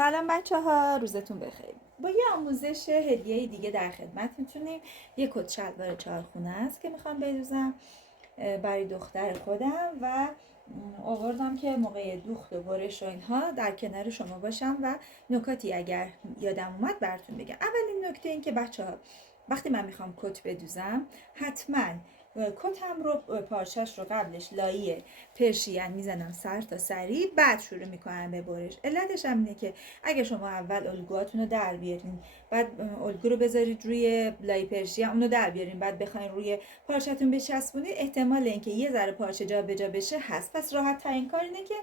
سلام بچه ها، روزتون بخیر. با یه آموزش هدیه دیگه در خدمتتونیم. یه کت شلوار چهارخونه است که میخوام بدوزم برای دختر خودم و آوردم که موقع دوخت و برش و اینها در کنار شما باشم و نکاتی اگر یادم اومد براتون بگم. اولین نکته این که بچه ها وقتی من میخوام کت بدوزم حتما کتم رو پارچش رو قبلش لایی پرشین میزنم سر تا سری، بعد شروع میکنم به برش. علتش هم اینه که اگه شما اول الگوهاتون رو در بیارین، بعد الگو رو بذارید روی لای پرشین، اون رو در بیارین، بعد بخواین روی پارچتون بچسبونید، احتمال اینکه یه ذره پارچه جا به جا بشه هست. پس راحت ترین کار اینه که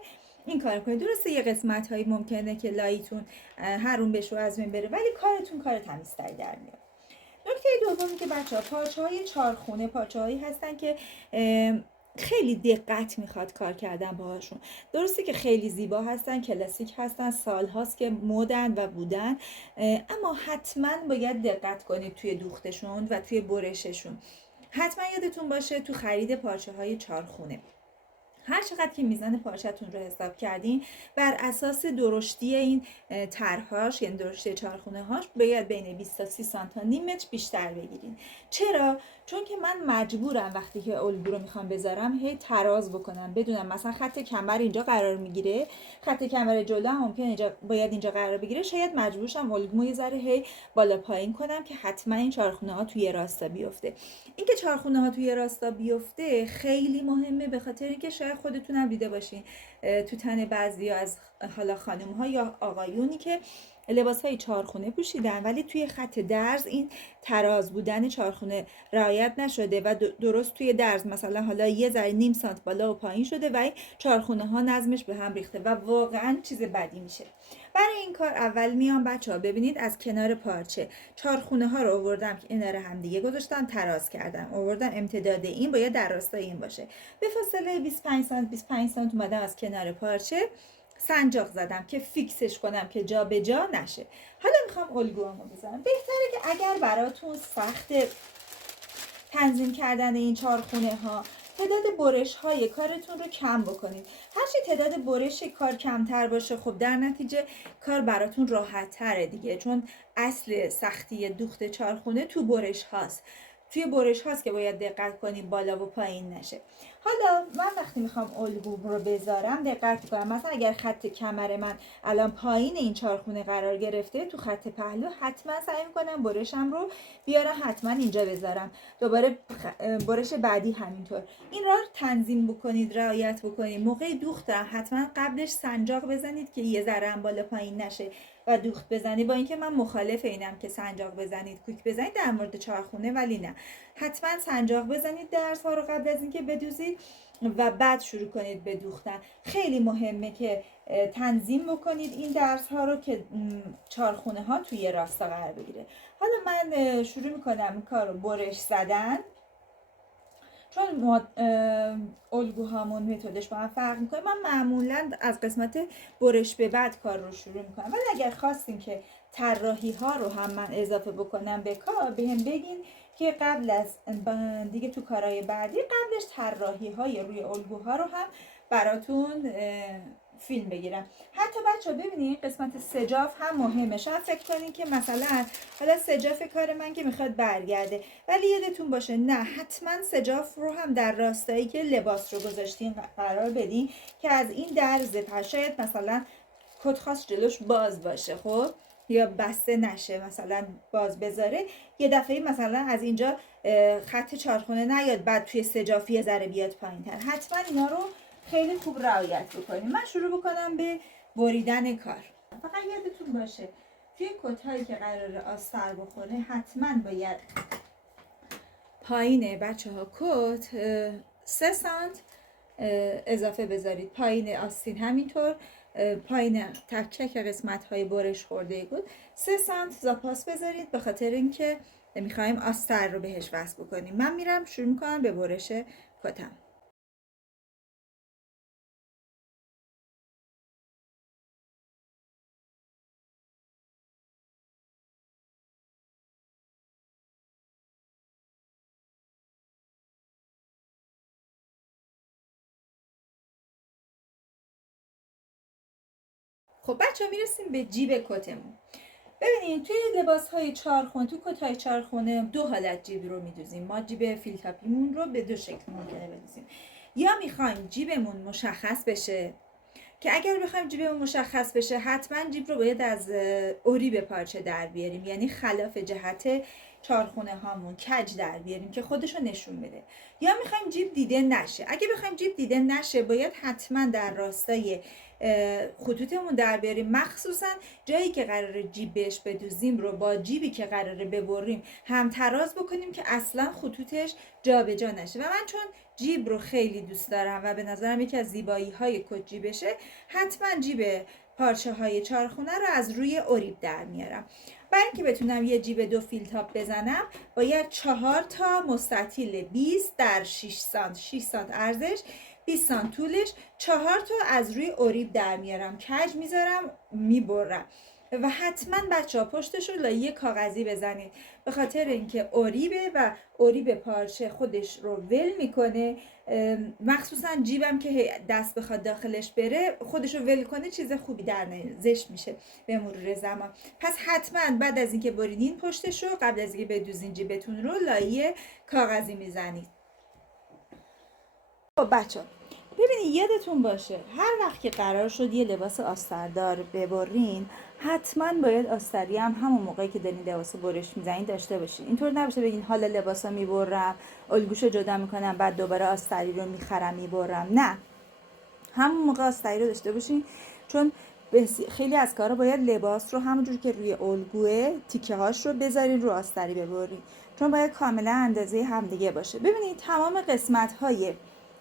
این کار کنید. درسته یه قسمت هایی ممکنه که لاییتون هرون بشه و از بین بره، ولی کارتون کار تمیزتری در میاد. نکته دومی که بچه‌ها پارچه‌های چهارخونه پارچه‌هایی هستن که خیلی دقت میخواد کار کردن باهاشون. درسته که خیلی زیبا هستن، کلاسیک هستن، سال هاست که مدن و بودن، اما حتما باید دقت کنید توی دوختشون و توی برششون. حتما یادتون باشه تو خرید پارچه‌های چهارخونه هر چقدر که میزان پارچتون رو حساب کردین، بر اساس درشتی این طرح‌هاش، یعنی درشتی چهارخونه هاش، باید بین 20 تا 30 سانت تا نیم متر بیشتر بگیرین. چرا؟ چون که من مجبورم وقتی که الگو رو میخوام بذارم هی تراز بکنم، بدونم مثلا خط کمر اینجا قرار میگیره، خط کمر جلو هم ممکن باید اینجا قرار بگیره، شاید مجبورشم الگومو یه ذره هی بالا پایین کنم که حتما این چهارخونه ها توی راستا بیفته. اینکه چهارخونه ها توی راستا بیفته خیلی مهمه، به خاطر اینکه شاید خودتون هم دیده باشین تو تن بعضی از حالا خانم ها یا آقایونی که لباس های چهارخونه پوشیدن ولی توی خط درز این تراز بودن چهارخونه رعایت نشده و درست توی درز مثلا حالا یه ذره نیم سانت بالا و پایین شده و این چهارخونه ها نظمش به هم ریخته و واقعا چیز بدی میشه. برای این کار اول میام بچه ها ببینید از کنار پارچه چهارخونه ها رو آوردم که کنار هم دیگه گذاشتم، تراز کردم، آوردم امتداد این باید در راستای این باشه، به فاصله 25 سانت اومدم از کنار پارچه سنجاق زدم که فیکسش کنم که جا به جا نشه. حالا میخوام الگوامو بزنم. بهتره که اگر براتون سخت تنظیم کردن این چهارخونه ها، تعداد برش های کارتون رو کم بکنید. هرچی تعداد برش کار کمتر باشه، خب در نتیجه کار براتون راحت تره دیگه، چون اصل سختی دوخت چهارخونه تو برش هاست. توی برش هاست که باید دقت کنیم بالا و پایین نشه. حالا من وقتی میخوام الگو رو بذارم دقت کنم، مثلا اگر خط کمر من الان پایین این چهارخونه قرار گرفته، تو خط پهلو حتما سعی میکنم برشم رو بیارم حتما اینجا بذارم، دوباره برش بعدی همینطور. این را تنظیم بکنید، رعایت بکنید. موقع دوختم حتما قبلش سنجاق بزنید که یه ذره بالا پایین نشه و دوخت بزنید. با اینکه من مخالف اینم که سنجاق بزنید کوک بزنید در مورد چهارخونه، ولی نه، حتما سنجاق بزنید درس ها رو قبل از اینکه بدوزید و بعد شروع کنید به دوختن. خیلی مهمه که تنظیم بکنید این درس ها رو که چهارخونه ها توی راستا قرار بگیره. حالا من شروع میکنم کار رو برش زدن، چون الگوهامون متدش با هم فرق میکنه. من معمولا از قسمت برش به بعد کار رو شروع میکنم، ولی اگر خواستین که طراحی ها رو هم من اضافه بکنم به کار، بهم بگین که قبل از دیگه تو کارهای بعدی قبلش طراحی های روی الگوها رو هم براتون فیلم بگیرم. حتی بچه ها ببینید قسمت سجاف هم مهمه. شاید فکر کنین که مثلا حالا سجاف کار من که میخواد برگرده، ولی یادتون باشه نه، حتما سجاف رو هم در راستایی که لباس رو گذاشتین قرار بدین که از این درز شاید مثلا کت خاص جلوش باز باشه، خب یا بسته نشه، مثلا باز بذاره، یه دفعه مثلا از اینجا خط چهارخونه نیاد بعد توی سجاف یه ذره بیاد پایین‌تر. حتما اینا رو خیلی خوب رعایت بکنیم. من شروع بکنم به بریدن کار. فقط یادتون باشه توی کت‌هایی که قراره آستر بخوره حتما باید پایین بچه ها کت 3 سانت اضافه بذارید، پایین آستین همینطور، پایین تک تک قسمت های برش خورده بود 3 سانت زاپاس بذارید، به خاطر اینکه میخوایم آستر رو بهش وصل بکنیم. من میرم شروع میکنم به برش کتم. خب بچه‌ها میرسیم به جیب کتمون. ببینید توی لباس‌های چارخونه، تو کت‌های چارخونه دو حالت جیب رو میدوزیم. ما جیب فیلتاپیمون رو به دو شکل ممکنه بدوزیم. یا میخوایم جیبمون مشخص بشه که اگر بخوایم جیبمون مشخص بشه حتما جیب رو باید از اریب پارچه در بیاریم، یعنی خلاف جهت چارخونه هامون کج در بیاریم که خودشو نشون بده. یا میخوایم جیب دیده نشه. اگه بخوایم جیب دیده نشه باید حتما در راستای خطوطمون در بیاریم، مخصوصا جایی که قراره جیب بهش بدوزیم رو با جیبی که قراره ببریم هم تراز بکنیم که اصلا خطوطش جابجا نشه. و من چون جیب رو خیلی دوست دارم و به نظرم یکی از زیبایی های کت جیبشه، حتما جیب پارچه های چارخونه رو از روی اریب در میارم. برای اینکه بتونم یه جیب دو فیلتاپ بزنم باید 4 تا مستطیل 20 در 6 سانت 6 سانت ارزش 20 سانت طولش 4 تا از روی اریب در میارم، کج میذارم میبرم. و حتما بچه ها پشتش رو لایه کاغذی بزنید، به خاطر اینکه اریبه و اریب پارچه خودش رو ول میکنه، مخصوصا جیبم که دست بخواد داخلش بره خودش رو ول کنه چیز خوبی در نیاد، زشت میشه به مرور زمان. پس حتما بعد از اینکه بریدین پشتش رو، قبل از اینکه بدوزین جیبتون رو، لایه کاغذی میزنید. خب بچه ببینید یادتون باشه هر وقت که قرار شد یه لباس آستردار ببرین حتما باید آستری هم همون موقعی که دارین لباس برش میزنین داشته باشین. اینطور نباشه بگین حالا لباسا میبرم، الگوشو جدا میکنم، بعد دوباره آستری رو میخرم میبرم. نه، همون موقع آستری رو داشته باشین، چون خیلی از کارا باید لباس رو همونجور که روی الگوه تیکه هاش رو بذارین رو آستری ببرین، چون باید کاملا اندازه همدیگه باشه. ببینید تمام قسمت های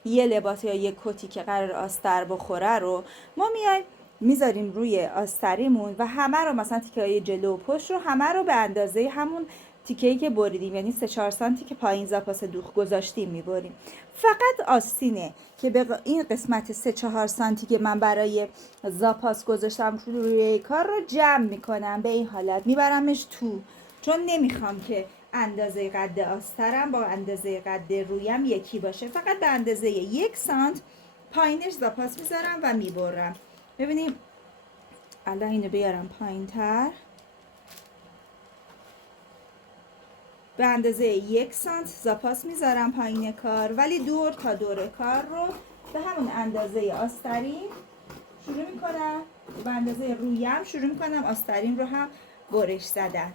یه لباس یا یه کتی که قرار آستر بخوره رو ما میایم میذاریم روی آستریمون و همه رو مثلا تیکه های جلو و پشت رو همه رو به اندازه همون تیکه‌ای که بریدیم، یعنی 3-4 سانتی که پایین زاپاس دوخ گذاشتیم میبریم. فقط آستینه که به این قسمت 3-4 سانتی که من برای زاپاس گذاشتم روی کار رو جمع میکنم، به این حالت میبرمش تو، چون نمیخوام که اندازه قد آسترم با اندازه قد رویم یکی باشه. فقط به اندازه 1 سانت پایینش زاپاس میذارم و میبرم. ببینیم الان اینو بیارم پایین تر، به اندازه 1 سانت زاپاس میذارم پایین کار، ولی دور تا دور کار رو به همون اندازه آسترین شروع میکنم، به اندازه رویم شروع میکنم آسترین رو هم برش زدن.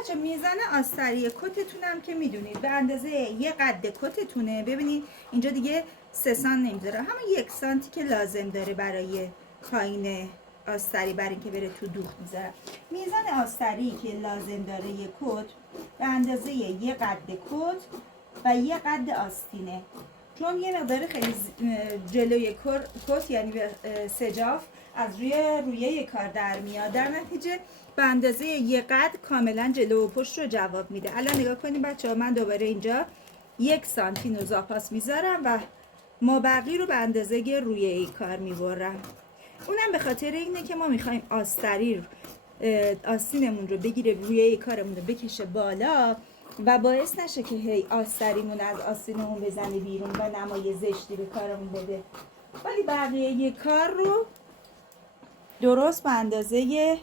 بچه میزان آستری کتتونم که میدونید به اندازه یه قد کتتونه. ببینید اینجا دیگه 3 سانت نمیذاره، همون 1 سانتی که لازم داره برای پایین آستری برای اینکه بره تو دوخت میذارم. میزان آستری که لازم داره یه کت به اندازه یه قد کت و یه قد آستینه، چون یه مقدار خیلی جلوی کت یعنی به سجاف از روی کار در میاد، در نتیجه به اندازه یه قد کاملا جلو و پشت رو جواب میده. الان نگاه کنید بچه ها، من دوباره اینجا 1 سانتی رو زاپاس میذارم و مابقی رو به اندازه روی ای کار میبرم. اونم به خاطر اینه که ما میخوایم آستینمون رو بگیره روی ای کارمون رو بکشه بالا و باعث نشه که هی آستریمون از آستینمون بزنه بیرون و نمای زشتی به کارمون بده. ولی بقیه کار رو درست به اندازه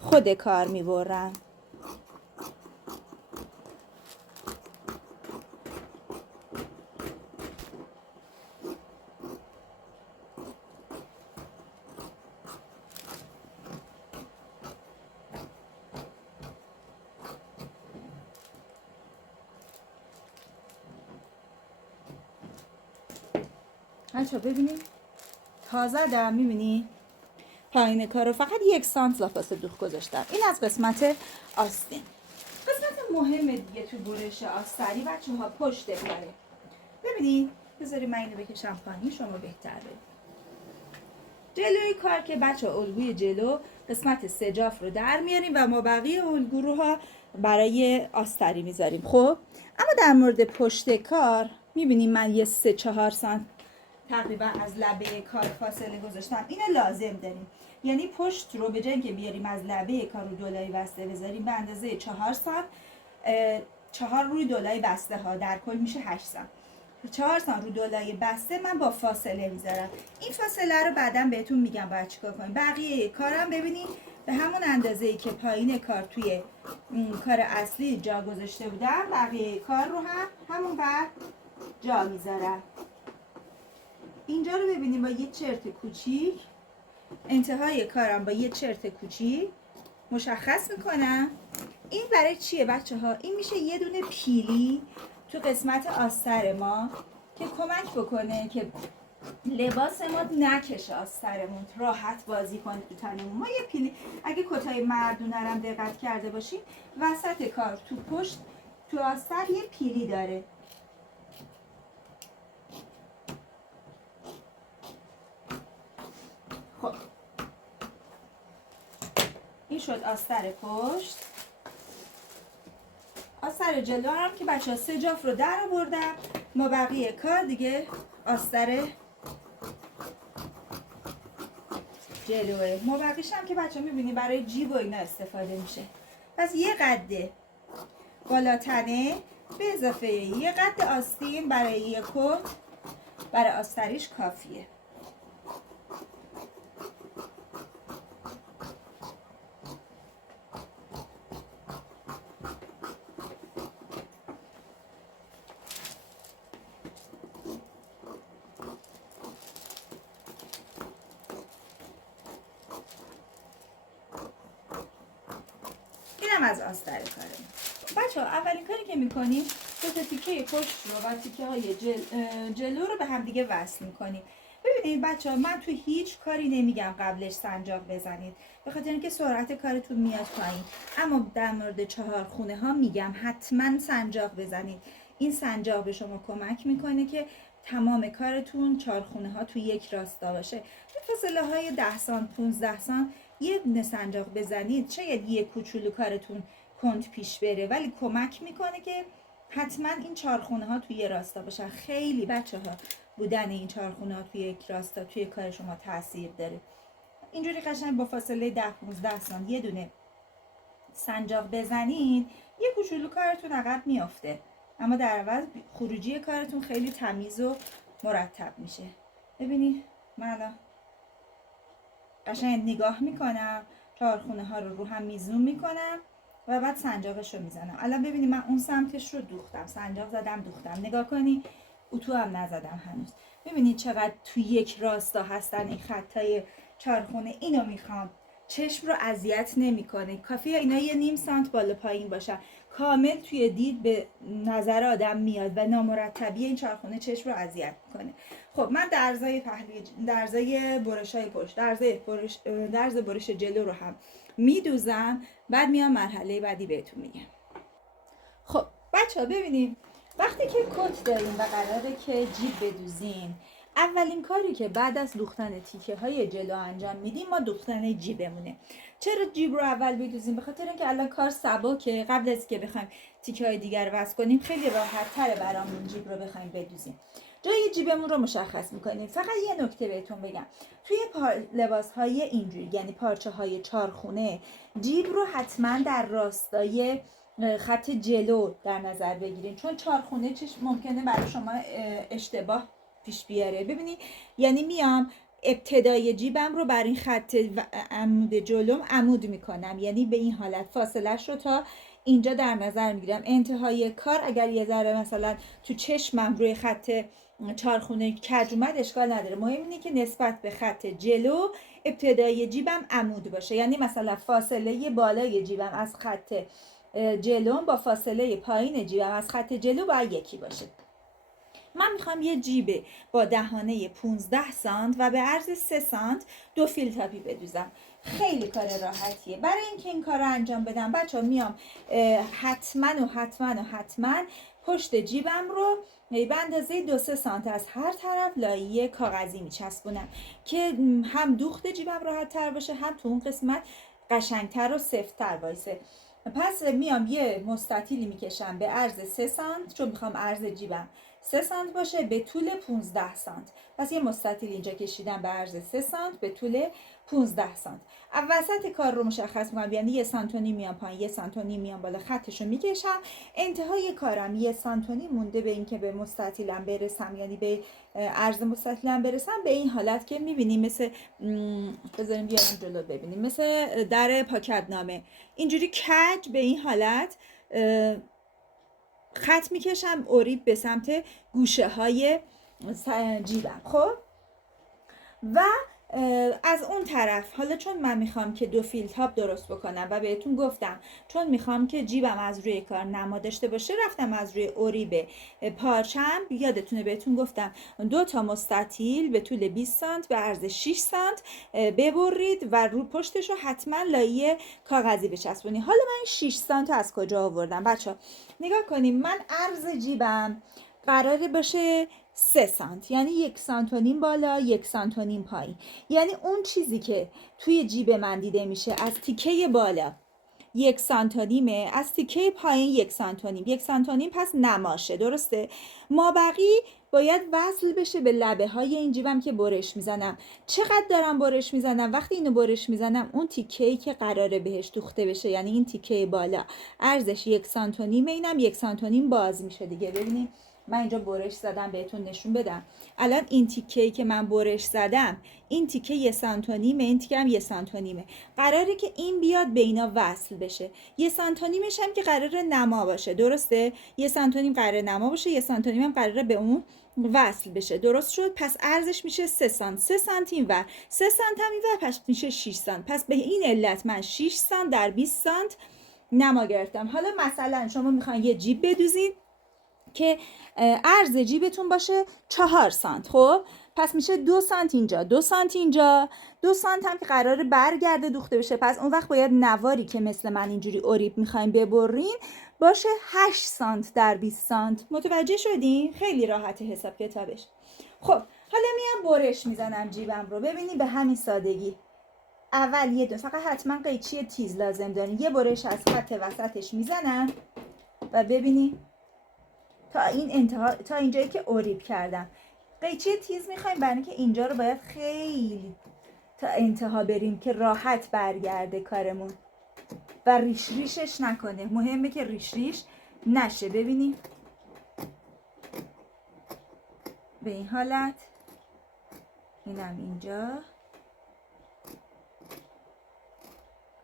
خود کار میبرم. بچه ببینید تازه دارم، میبینید پایین کار رو فقط 1 سانت زاپاس دوخ گذاشتم. این از قسمت آستین. قسمت مهم دیگه تو برش آستری بچه ها پشت کاره. ببینید بذاری من اینو بکشم پایین شما بهتر ببینید. جلوی کار که بچه ها الگوی جلو قسمت سجاف رو در میاریم و ما بقیه الگو رو ها برای آستری میذاریم. خب اما در مورد پشت کار میبینیم من یه 3-4 سانت تقریبا از لبه کار فاصله گذاشتم. اینو لازم داریم، یعنی پشت رو به جای اینکه بیاریم از لبه کار رو دولای بسته بذاریم به اندازه 4 سانت 4 روی دولای بسته ها، در کل میشه 8 سانت. 4 سانت رو دولای بسته من با فاصله میذارم. این فاصله رو بعداً بهتون میگم باید چیکار کنیم. بقیه کارم ببینید به همون اندازه‌ای که پایین کار توی کار اصلی جا گذاشته بودم، بقیه کار رو هم همون بعد جا میذارم. اینجا رو ببینید با یه چرت کوچیک، انتهای کارم با یه چرت کوچیک مشخص میکنم. این برای چیه بچه ها؟ این میشه یه دونه پیلی تو قسمت آستر ما که کمک بکنه که لباس ما نکشه آسترمون، راحت بازی کنه تو تنمون. ما یه پیلی، اگه کتای مردونه رو دقت کرده باشین، وسط کار تو پشت تو آستر یه پیلی داره. خب این شد آستر پشت. آستر جلو هم که بچه ها 3 جاف رو در آوردم. ما بقیه کار دیگه آستر جلوه. ما بقیش هم که بچه ها میبینی برای جیب و اینا استفاده میشه. پس یه قد بالاتنه به اضافه یه قد آستین برای یه کت برای آستریش کافیه. اینم از آستر کارم. بچه ها اولین کاری که میکنیم دو تا تیکه پشت رو و تیکه های جلو رو به هم دیگه وصل میکنیم. ببینید بچه ها من تو هیچ کاری نمیگم قبلش سنجاق بزنید، به خاطر اینکه سرعت کارتون میاد پایین. اما در مورد 4 خونه ها میگم حتما سنجاق بزنید. این سنجاق به شما کمک میکنه که تمام کارتون 4 خونه ها تو یک راستا باشه. به فاصله های 10 سانت 15 سانت یه دونه سنجاق بزنید، شاید یه کوچولو کارتون کند پیش بره، ولی کمک میکنه که حتما این 4 خونه ها توی یه راستا باشن. خیلی بچه ها بودن این 4 خونه ها توی یک راستا توی کار شما تاثیر داره. اینجوری قشنگ با فاصله 10 15 سانت یه دونه سنجاق بزنید، یه کوچولو کارتون عقب میافته، اما در عوض خروجی کارتون خیلی تمیز و مرتب میشه. ببینید من الان قشنگ نگاه میکنم، 4 خونه ها رو هم میزوم میکنم و بعد سنجاقش رو میزنم. الان ببینید من اون سمتش رو دوختم، سنجاق زدم دوختم. نگاه کنی اتو هم نزدم هنوز. ببینید چقدر توی یک راستا هستن این خطای 4 خونه. اینو میخوام چشم رو اذیت نمیکنه، کافیه اینا یه نیم سانت بالا پایین باشن، کامل توی دید به نظر آدم میاد و نامرتبی این 4 خونه چشم رو اذیت میکنه. خب من درزای پهلوی، درزای برشای پشت، درز برش جلو رو هم میدوزم، بعد میام مرحله بعدی بهتون میگم. خب بچه ها ببینیم وقتی که کت داریم و قراره که جیب بدوزیم، اولین کاری که بعد از دوختن تیکه های جلو انجام میدیم ما دوختن جیبمونه. چرا جیب رو اول بدوزیم؟ به خاطر اینکه الان کار سبکه، قبل از که بخوایم تیکه های دیگر وصل کنیم خیلی راحت تره برامون جیب رو بخوایم بدوزیم. جای جیبمون رو مشخص میکنیم. فقط یه نکته بهتون بگم، توی لباس های اینجوری یعنی پارچه های 4 خونه، جیب رو حتما در راستای خط جلو در نظر بگیرین، چون 4 خونه ممکنه برای شما اشتباه پیش بیاره. ببینید یعنی میام ابتدای جیبم رو بر این خط عمود جلوم عمود میکنم، یعنی به این حالت فاصلش رو تا اینجا در نظر میگیرم. انتهای کار اگر یه ذره مثلا تو چشمم روی خط 4 خونه کج اومد اشکال نداره، مهم اینه که نسبت به خط جلو ابتدای جیبم عمود باشه. یعنی مثلا فاصله بالای جیبم از خط جلو با فاصله پایین جیبم از خط جلو باید یکی باشه. من میخوام یه جیب با دهانه 15 سانت و به عرض 3 سانت 2 فیل تاپی بدوزم. خیلی کار راحتیه. برای اینکه این کار رو انجام بدم بچه ها میام حتما پشت جیبم رو به اندازه 2-3 سانت از هر طرف لایه کاغذی میچسبونم که هم دوخت جیبم راحت تر باشه، هم تو اون قسمت قشنگتر و سفت‌تر وایسه. پس میام یه مستطیلی میکشم به عرض 3 سانت، چون میخوام عرض جیبم 3 سانت باشه به طول 15 سانت. پس یه مستطیل اینجا کشیدم به عرض 3 سانت به طول 15 سانت. وسط کار رو مشخص می‌کنم، یعنی 1 سانت و نیم میام پایین، 1 سانت و نیم میام بالا، خطشو میکشم. انتهای کارم 1 سانت و نیم مونده به اینکه به مستطیلم برسم، یعنی به عرض مستطیلم برسم. به این حالت که می‌بینیم مثل بذاریم بیارم جلو ببینیم، مثل در پاکتنامه اینجوری کج به این حالت خط میکشم اوریب به سمت گوشه های جیبم. خب و از اون طرف حالا چون من میخوام که 2 فیل تاپ درست بکنم و بهتون گفتم چون میخوام که جیبم از روی کار نما داشته باشه، رفتم از روی اوریب پارچم، یادتونه بهتون گفتم 2 تا مستطیل به طول 20 سانت به عرض 6 سانت ببرید و رو پشتش رو حتما لایه کاغذی بچسبونید. حالا من 6 سانت از کجا آوردم بچه‌ها؟ نگاه کنیم، من عرض جیبم قراره باشه 3 سانت، یعنی 1 سانت و نیم بالا 1 سانت و نیم پایین. یعنی اون چیزی که توی جیب من دیده میشه از تیکه بالا 1 سانت و نیمه، از تیکه پایین 1 سانت و نیم. 1 سانت و نیم پس نماشه، درسته؟ مابقی باید وصل بشه به لبه های این جیبم که برش میزنم. چقدر دارم برش میزنم؟ وقتی اینو برش میزنم اون تیکه‌ای که قراره بهش دوخته بشه، یعنی این تیکه بالا ارزش 1 سانت و نیمه، اینم 1 سانت و نیم باز میشه دیگه. ببینید من اینجا برش زدم بهتون نشون بدم. الان این تیکه‌ای که من برش زدم این تیکه 1 سانت و نیمه، این تیکه هم 1 سانت و نیمه. قراره که این بیاد به اینا وصل بشه. 1 سانت و نیمش هم که قراره نما باشه، درسته؟ 1 سانت و نیم قراره نما باشه، 1 سانت و نیم هم قراره به اون وصل بشه. درست شد؟ پس ارزش میشه 3 سانت. 3 سانت اینور، 3 سانت هم اینور، پس میشه 6 سانت. پس به این علت من 6 سانت در 20 سانت نما گرفتم. حالا مثلا شما میخواین یه جیب بدوزین که عرض جیبتون باشه 4 سانت. خب پس میشه 2 سانت اینجا، 2 سانت اینجا، 2 سانت هم که قراره برگرده دوخته بشه. پس اون وقت باید نواری که مثل من اینجوری اوریب میخوایم ببرین باشه 8 سانت در 20 سانت. متوجه شدین؟ خیلی راحت حساب کتابش. خب حالا میام برش میزنم جیبم رو. ببینید به همین سادگی اول یه دو، فقط حتما قیچی تیز لازم دارین. یه برش از خط وسطش میزنم و ببینید تا این انتها، تا اینجایی که اوریب کردم. قیچی تیز میخوایم برای اینکه اینجا رو باید خیلی تا انتها بریم که راحت برگرده کارمون و ریش ریشش نکنه. مهمه که ریش ریش نشه. ببینیم به این حالت، اینم اینجا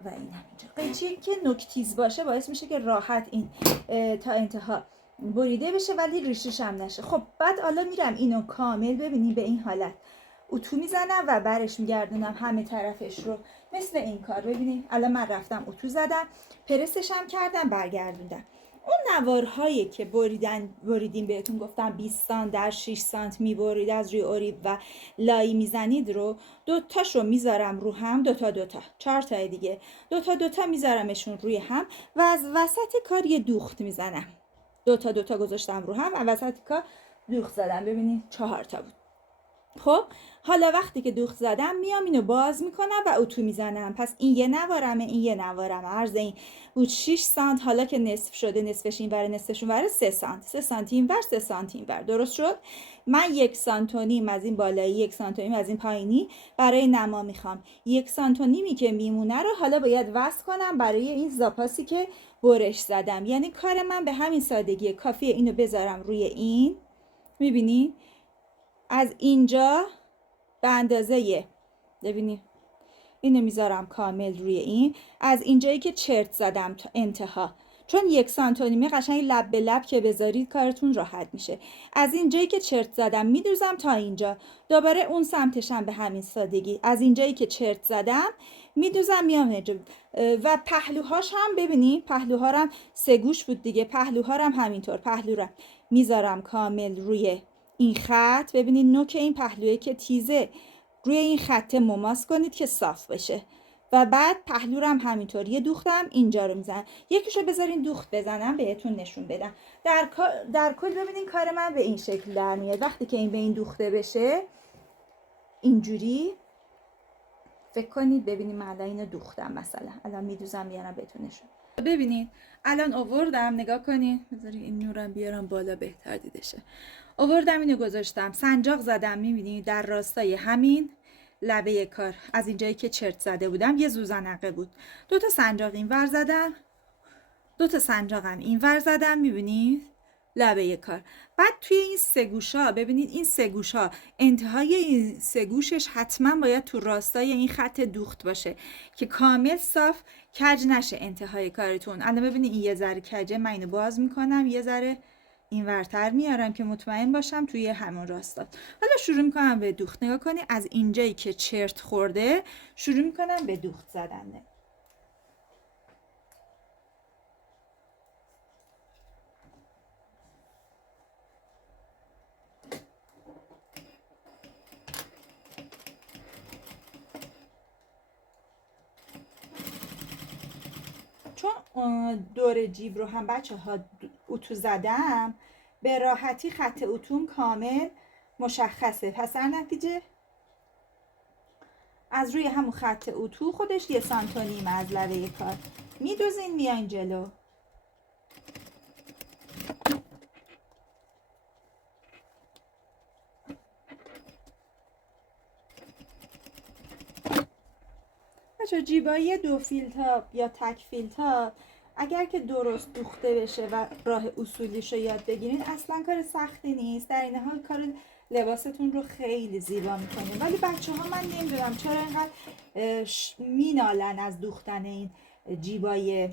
و اینم اینجا. قیچی که نوک تیز باشه باعث میشه که راحت این تا انتها بریده بشه ولی ریشش هم نشه. خب بعد حالا میرم اینو کامل ببینید به این حالت اتو میزنم و برش میگردونم همه طرفش رو مثل این کار. ببینید الان من رفتم اتو زدم، پرسش هم کردم، برگردوندم. اون نوارهایی که بریدیم بهتون گفتم 20 سانت در 6 سانت میبرید از روی اوریب و لایی میزنید رو، 2 تاشو میذارم رو هم، 2 تا 4 تا دیگه 2 تا میذارمشون روی هم و از وسط کار یه دوخت میزنم. 2 تا گذاشتم رو هم و وسط کار دوخت زدم. ببینید 4 تا بود. خب حالا وقتی که دوخت زدم میام اینو باز میکنم و اتو میزنم. پس این یه نوارمه، این یه نوارمه. عرض این بود 6 سانت. حالا که نصف شده، نصفش این ور نصفش اون ور، 3 سانت. 3 سانت این ور، 3 سانت این ور. درست شد؟ من 1 سانت و نیم از این بالایی، 1 سانت و نیم از این پایینی برای نما میخوام. 1 سانت و نیمی که میمونه رو حالا باید وصل کنم برای این زاپاسی که برش زدم. یعنی کار من به همین سادگیه. کافیه اینو بذارم روی این. میبینی؟ از اینجا به اندازه، ببینید اینو میذارم کامل روی این، از اینجایی که چرت زدم تا انتها، چون 1 سانت و نیمه قشنگ لب به لب که بذارید کارتون راحت میشه. از اینجایی که چرت زدم میدوزم تا اینجا، دوباره اون سمتشم به همین سادگی از اینجایی که چرت زدم میدوزم میام اینجا. و پهلوهاش هم ببینید، پهلوها هم 3 گوش بود دیگه، پهلوها هم همینطور. پهلو رو میذارم کامل روی این خط. ببینید نوک این پهلویی که تیزه روی این خط مماس کنید که صاف بشه و بعد پهلو رو هم همینطور یه دوختم اینجا رو میزنم. یکیشو بذارین دوخت بزنم بهتون نشون بدم. در کل ببینین کار من به این شکل در میاد. وقتی که این به این دوخته بشه اینجوری فکر کنید. ببینید من الان اینو دوختم، مثلا الان میدوزم میارم بهتون نشون. ببینید الان آوردم، نگاه کنید. بذارید این نورم بیارم بالا بهتر دیده شه. آوردم اینو گذاشتم، سنجاق زدم، میبینید در راستای همین لبه کار از اینجایی که چرت زده بودم یه زوزنقه بود. 2 تا سنجاق این ور زدم، 2 تا سنجاقم این ور زدم، میبینید لبه کار. بعد توی این سه گوشا ببینید، این سه گوشا انتهای این سه گوشش حتما باید تو راستای این خط دوخت باشه که کامل صاف کج نشه انتهای کارتون. الان ببینید این یه ذره کجه، من اینو باز میکنم یه ذره این ورتر میارم که مطمئن باشم توی همون راستا. حالا شروع میکنم به دوخت. نگاه کنید از اینجایی که چرت خورده شروع میکنم به دوخت زدن. چون دور جیب رو هم بچه ها اتو زدم، به راحتی خط اتوم کامل مشخصه. پس در نتیجه از روی همون خط اتو خودش 1.5 سانت از لبه کار میدوزین میاین جلو. بچه جیبایی 2 فیلتاب یا تک فیلتاب اگر که درست دوخته بشه و راه اصولیش رو یاد بگیرین اصلا کار سختی نیست. در این حال کار لباستون رو خیلی زیبا میکنین. ولی بچه ها من نمیدونم چرا اینقدر مینالن از دوختن این جیبای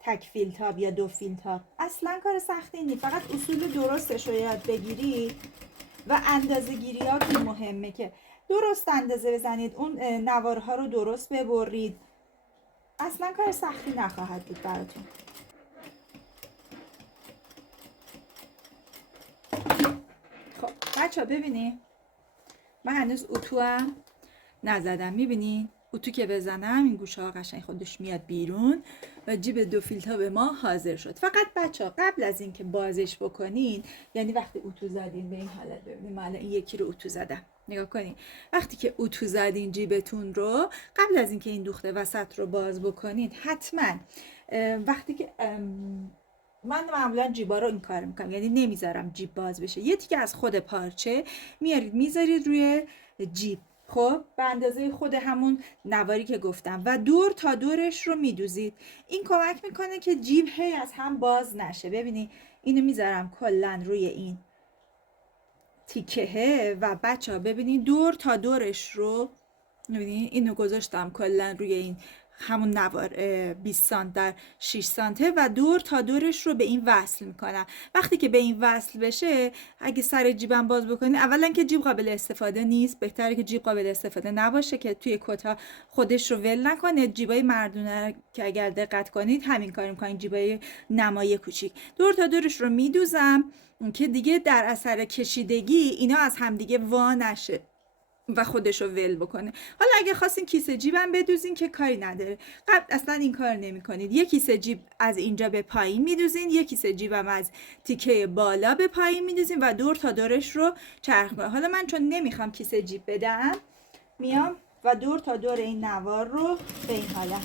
تک فیلتاب یا 2 فیلتاب. اصلا کار سختی نیست، فقط اصول درستش رو یاد بگیرید و اندازه گیریاتون مهمه که درست اندازه بزنید، اون نوارها رو درست ببرید. اصلا کار سختی نخواهد بود براتون. خب بچه ها ببینید من هنوز اتو هم نزدم. میبینید اتو که بزنم این گوشه ها قشنگ خودش میاد بیرون و جیب 2 فیلتاب ما حاضر شد. فقط بچه ها قبل از اینکه بازش بکنین، یعنی وقتی اتو زدین به این حالت، ببینید من الان این یکی رو اتو زدم، نگاه کنین. وقتی که اتو زدین جیبتون رو، قبل از اینکه این دوخته وسط رو باز بکنید حتما وقتی که من معمولا جیبا رو این کار میکنم، یعنی نمیذارم جیب باز بشه، یه تیکه از خود پارچه میارید میذارید روی جیب، خب به اندازه خود همون نواری که گفتم و دور تا دورش رو میدوزید. این کمک میکنه که جیب هی از هم باز نشه. ببینید اینو میذارم کلا روی این تیکه و بچه ها ببینید دور تا دورش رو میبینید، اینو گذاشتم کلا روی این همون نوار 20 سانت در 6 سانته و دور تا دورش رو به این وصل میکنم. وقتی که به این وصل بشه، اگه سر جیبم باز بکنید، اولا که جیب قابل استفاده نیست، بهتره که جیب قابل استفاده نباشه که توی کتا خودش رو ول نکنه. جیبای مردونه که اگر دقت کنید همین کار میکنین، جیبای نمایی کوچیک دور تا دورش رو میدوزم که دیگه در اثر کشیدگی اینا از همدیگه وا نشه و خودش رو ول بکنه. حالا اگه خواستین کیسه جیبم بدوزین که کاری نداره، قبل اصلا این کار نمی کنید. یک کیسه جیب از اینجا به پایین میدوزین، یک کیسه جیبم از تیکه بالا به پایین میدوزین و دور تا دورش رو چرخ کنید. حالا من چون نمیخوام کیسه جیب بدم، میام و دور تا دور این نوار رو به این حالت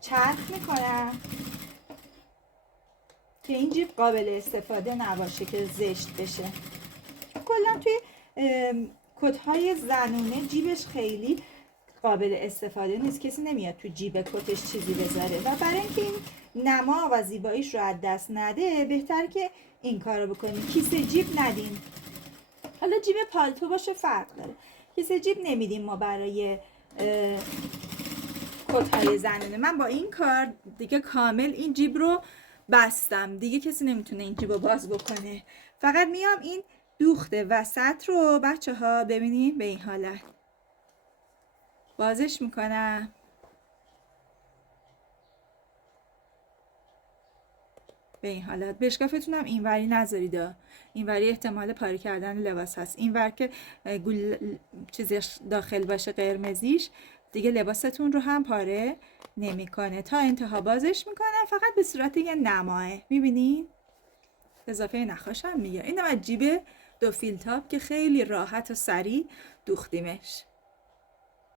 چرخ میکنم که این جیب قابل استفاده نباشه که زشت بشه. کلا توی کت‌های زنونه جیبش خیلی قابل استفاده نیست، کسی نمیاد تو جیب کتش چیزی بذاره و برای اینکه این نما و زیباییش رو از دست نده بهتر که این کارو بکنید. کیسه جیب ندین. حالا جیب پالتو باشه فرق داره، کیسه جیب نمیدیم ما برای کت‌های زنونه. من با این کار دیگه کامل این جیب رو بستم، دیگه کسی نمیتونه این جیب رو باز بکنه. فقط میام این دوخته وسط رو بچه ها ببینید به این حالت بازش میکنم. به این حالت بشکافتون هم اینوری نذارید، اینوری احتمال پاره کردن لباس هست. اینور که چیزش داخل باشه قرمزیش دیگه لباستون رو هم پاره نمیکنه. تا انتها بازش میکنم، فقط به صورت یه نماه. میبینید اضافه نخاشم میگه. اینم از جیب 2 فیلتاب که خیلی راحت و سریع دوختیمش.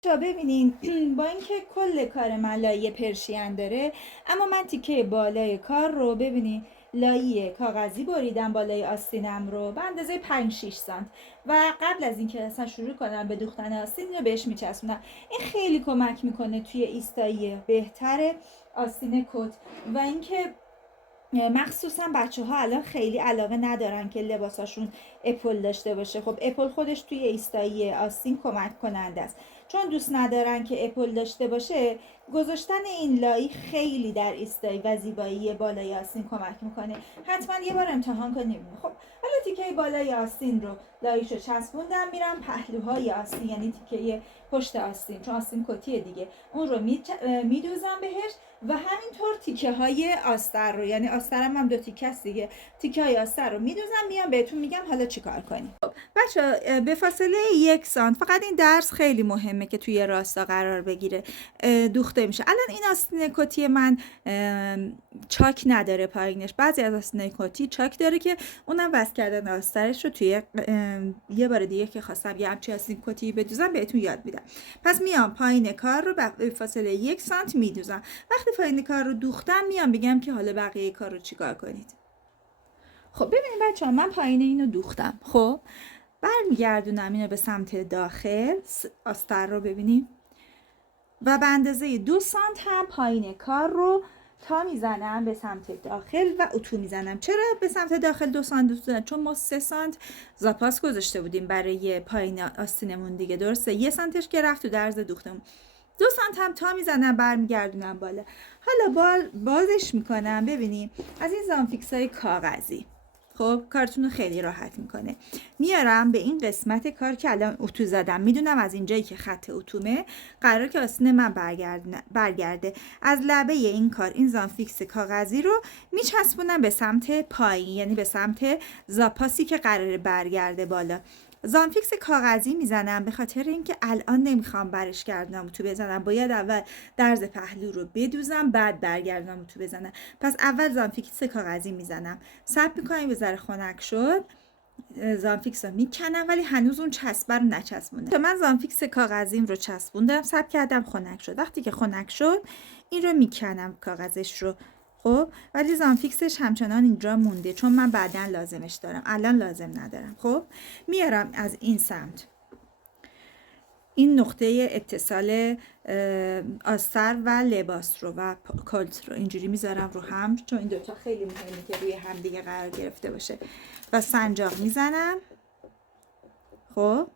تا ببینین با اینکه کل کار من لایه پرشین داره، اما من تیکه بالای کار رو ببینین لایی کاغذی بریدم بالای آستینم رو به اندازه 5-6 سانت و قبل از اینکه اصلا شروع کنم به دوختن آستین رو بهش میچسبونم. این خیلی کمک میکنه توی ایستایی بهتر آستین کت. و اینکه مخصوصا بچه‌ها الان خیلی علاقه ندارن که لباساشون اپل داشته باشه. خب اپل خودش توی ایستایی آستین کمک کننده است. چون دوست ندارن که اپل داشته باشه، گذاشتن این لایی خیلی در ایستایی و زیبایی بالای آستین کمک میکنه. حتما یه بار امتحان کنیم. خب حالا تیکه بالای آستین رو لاییشو چسبوندم، میرم پهلوهای آستین، یعنی تیکه پشت آستین، چون آستین کتیه دیگه، اون رو میدوزم بهش و همینطور تیکه های آستر رو، یعنی آسترم هم 2 تیکه است دیگه، تیکه های آستر رو میدوزم. میام بهتون میگم حالا چیکار کنیم. بچه به فاصله 1 سانت، فقط این درس خیلی مهمه که توی راستا قرار بگیره، دوخته میشه. الان این آستین کتی من چاک نداره پایینش، بعضی از آستین کتی چاک داره که اونم وصل کردن آسترش رو توی یه بار دیگه که خواستم یه همچین آستین کتی بدوزم بهتون یاد میدم. پس میام پایین کار رو به فاصله 1 سانت میدوزم. وقتی پایین کار رو دوختم میام بگم که حالا بقیه کار رو چیکار کنید. خب ببینید بچه‌ها، من پایین اینو دوختم. خب برمیگردونم اینو به سمت داخل، آستر رو ببینیم و به اندازه 2 سانت هم پایین کار رو تا میزنم به سمت داخل و اتو میزنم. چرا به سمت داخل 2 سانت دوختم؟ چون ما 3 سانت زاپاس گذاشته بودیم برای پایین آستینمون دیگه، درسته؟ 1 سانتش که رفت تو درز دوختمون. 2 سانت هم تا میزنم برمیگردونم بالا. حالا بازش میکنم. ببینیم از این زانفیکس های کاغذی، خب کارتون رو خیلی راحت میکنه. میارم به این قسمت کار که الان اتو زدم، میدونم از اینجایی که خط اتومه قرار که آستین من برگرده. از لبه این کار این زانفیکس کاغذی رو میچسبونم به سمت پایین، یعنی به سمت زاپاسی که قراره برگرده بالا. زانفیکس کاغذی میزنم به خاطر اینکه الان نمیخوام برش گردنم تو بزنم، باید اول درز پهلو رو بدوزم بعد برگردنم تو بزنم. پس اول زانفیکس کاغذی میزنم، صبر میکنم یه ذره خنک شد، زانفیکس رو میکنم، ولی هنوز اون چسبه رو نچسبونده. من زانفیکس کاغذیم رو چسبوندم، صبر کردم خنک شد. وقتی که خنک شد این رو میکنم کاغذش رو. خب ولی زانفیکسش همچنان اینجا مونده چون من بعداً لازمش دارم، الان لازم ندارم. خب میارم از این سمت این نقطه اتصال آستر و لباس رو و کلت رو اینجوری میذارم رو هم، چون این دوتا خیلی مهمه که روی هم دیگه قرار گرفته باشه، و سنجاق میزنم. خب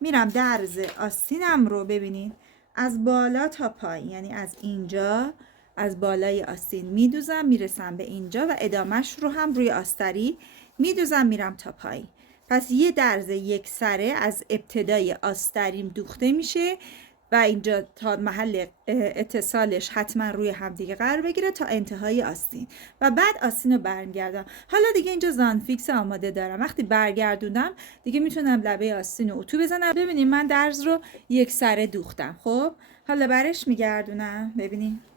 میرم درز آستینم رو ببینید از بالا تا پایین، یعنی از اینجا از بالای آستین میدوزم میرسم به اینجا و ادامش رو هم روی آستری میدوزم میرم تا پایین. پس یه درز یک سره از ابتدای آستریم دوخته میشه و اینجا تا محل اتصالش حتما روی همدیگه قرار بگیره تا انتهای آستین و بعد آستین رو برمیگردم. حالا دیگه اینجا زانفیکس آماده دارم، وقتی برگردوندم دیگه میتونم لبه آستین رو اتو بزنم. ببینید من درز رو یک سره دوختم. خب حالا برش میگردونم. ببینید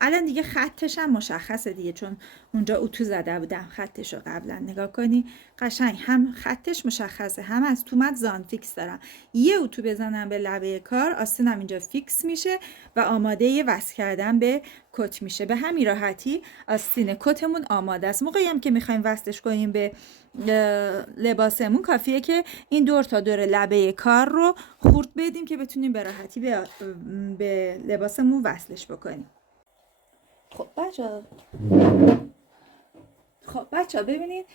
الان دیگه خطش هم مشخصه دیگه، چون اونجا اتو زده بودم خطش رو قبلا. نگاه کنی قشنگ هم خطش مشخصه، هم از تو من زانفیکس دارم. یه اتو بزنم به لبه کار، آستینم اینجا فیکس میشه و آماده وصل کردن به کت میشه. به همین راحتی آستین کتمون آماده است. موقعی هم که میخوایم وصلش کنیم به لباسمون کافیه که این دور تا دور لبه کار رو خورد بدیم که بتونیم به راحتی به لباسمون وصلش بکنیم. خب بچه ها ببینید،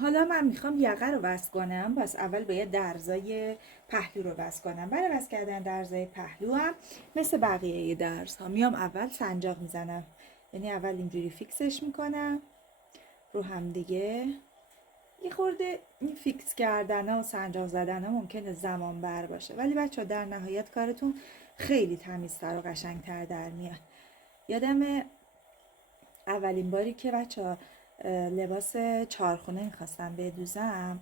حالا من میخوام یقه رو وصل کنم. پس اول باید درزای پهلو رو وصل کنم. برای وصل کردن درزای پهلو هم مثل بقیه درز ها میام اول سنجاق میزنم، یعنی اول اینجوری فیکسش میکنم رو هم دیگه. یه خورده این فیکس کردن ها و سنجاق زدن ها ممکنه زمان بر باشه، ولی بچه ها در نهایت کارتون خیلی تمیزتر و قشنگتر در میاد. یادم اولین باری که بچه لباس چهارخونه میخواستم بدوزم،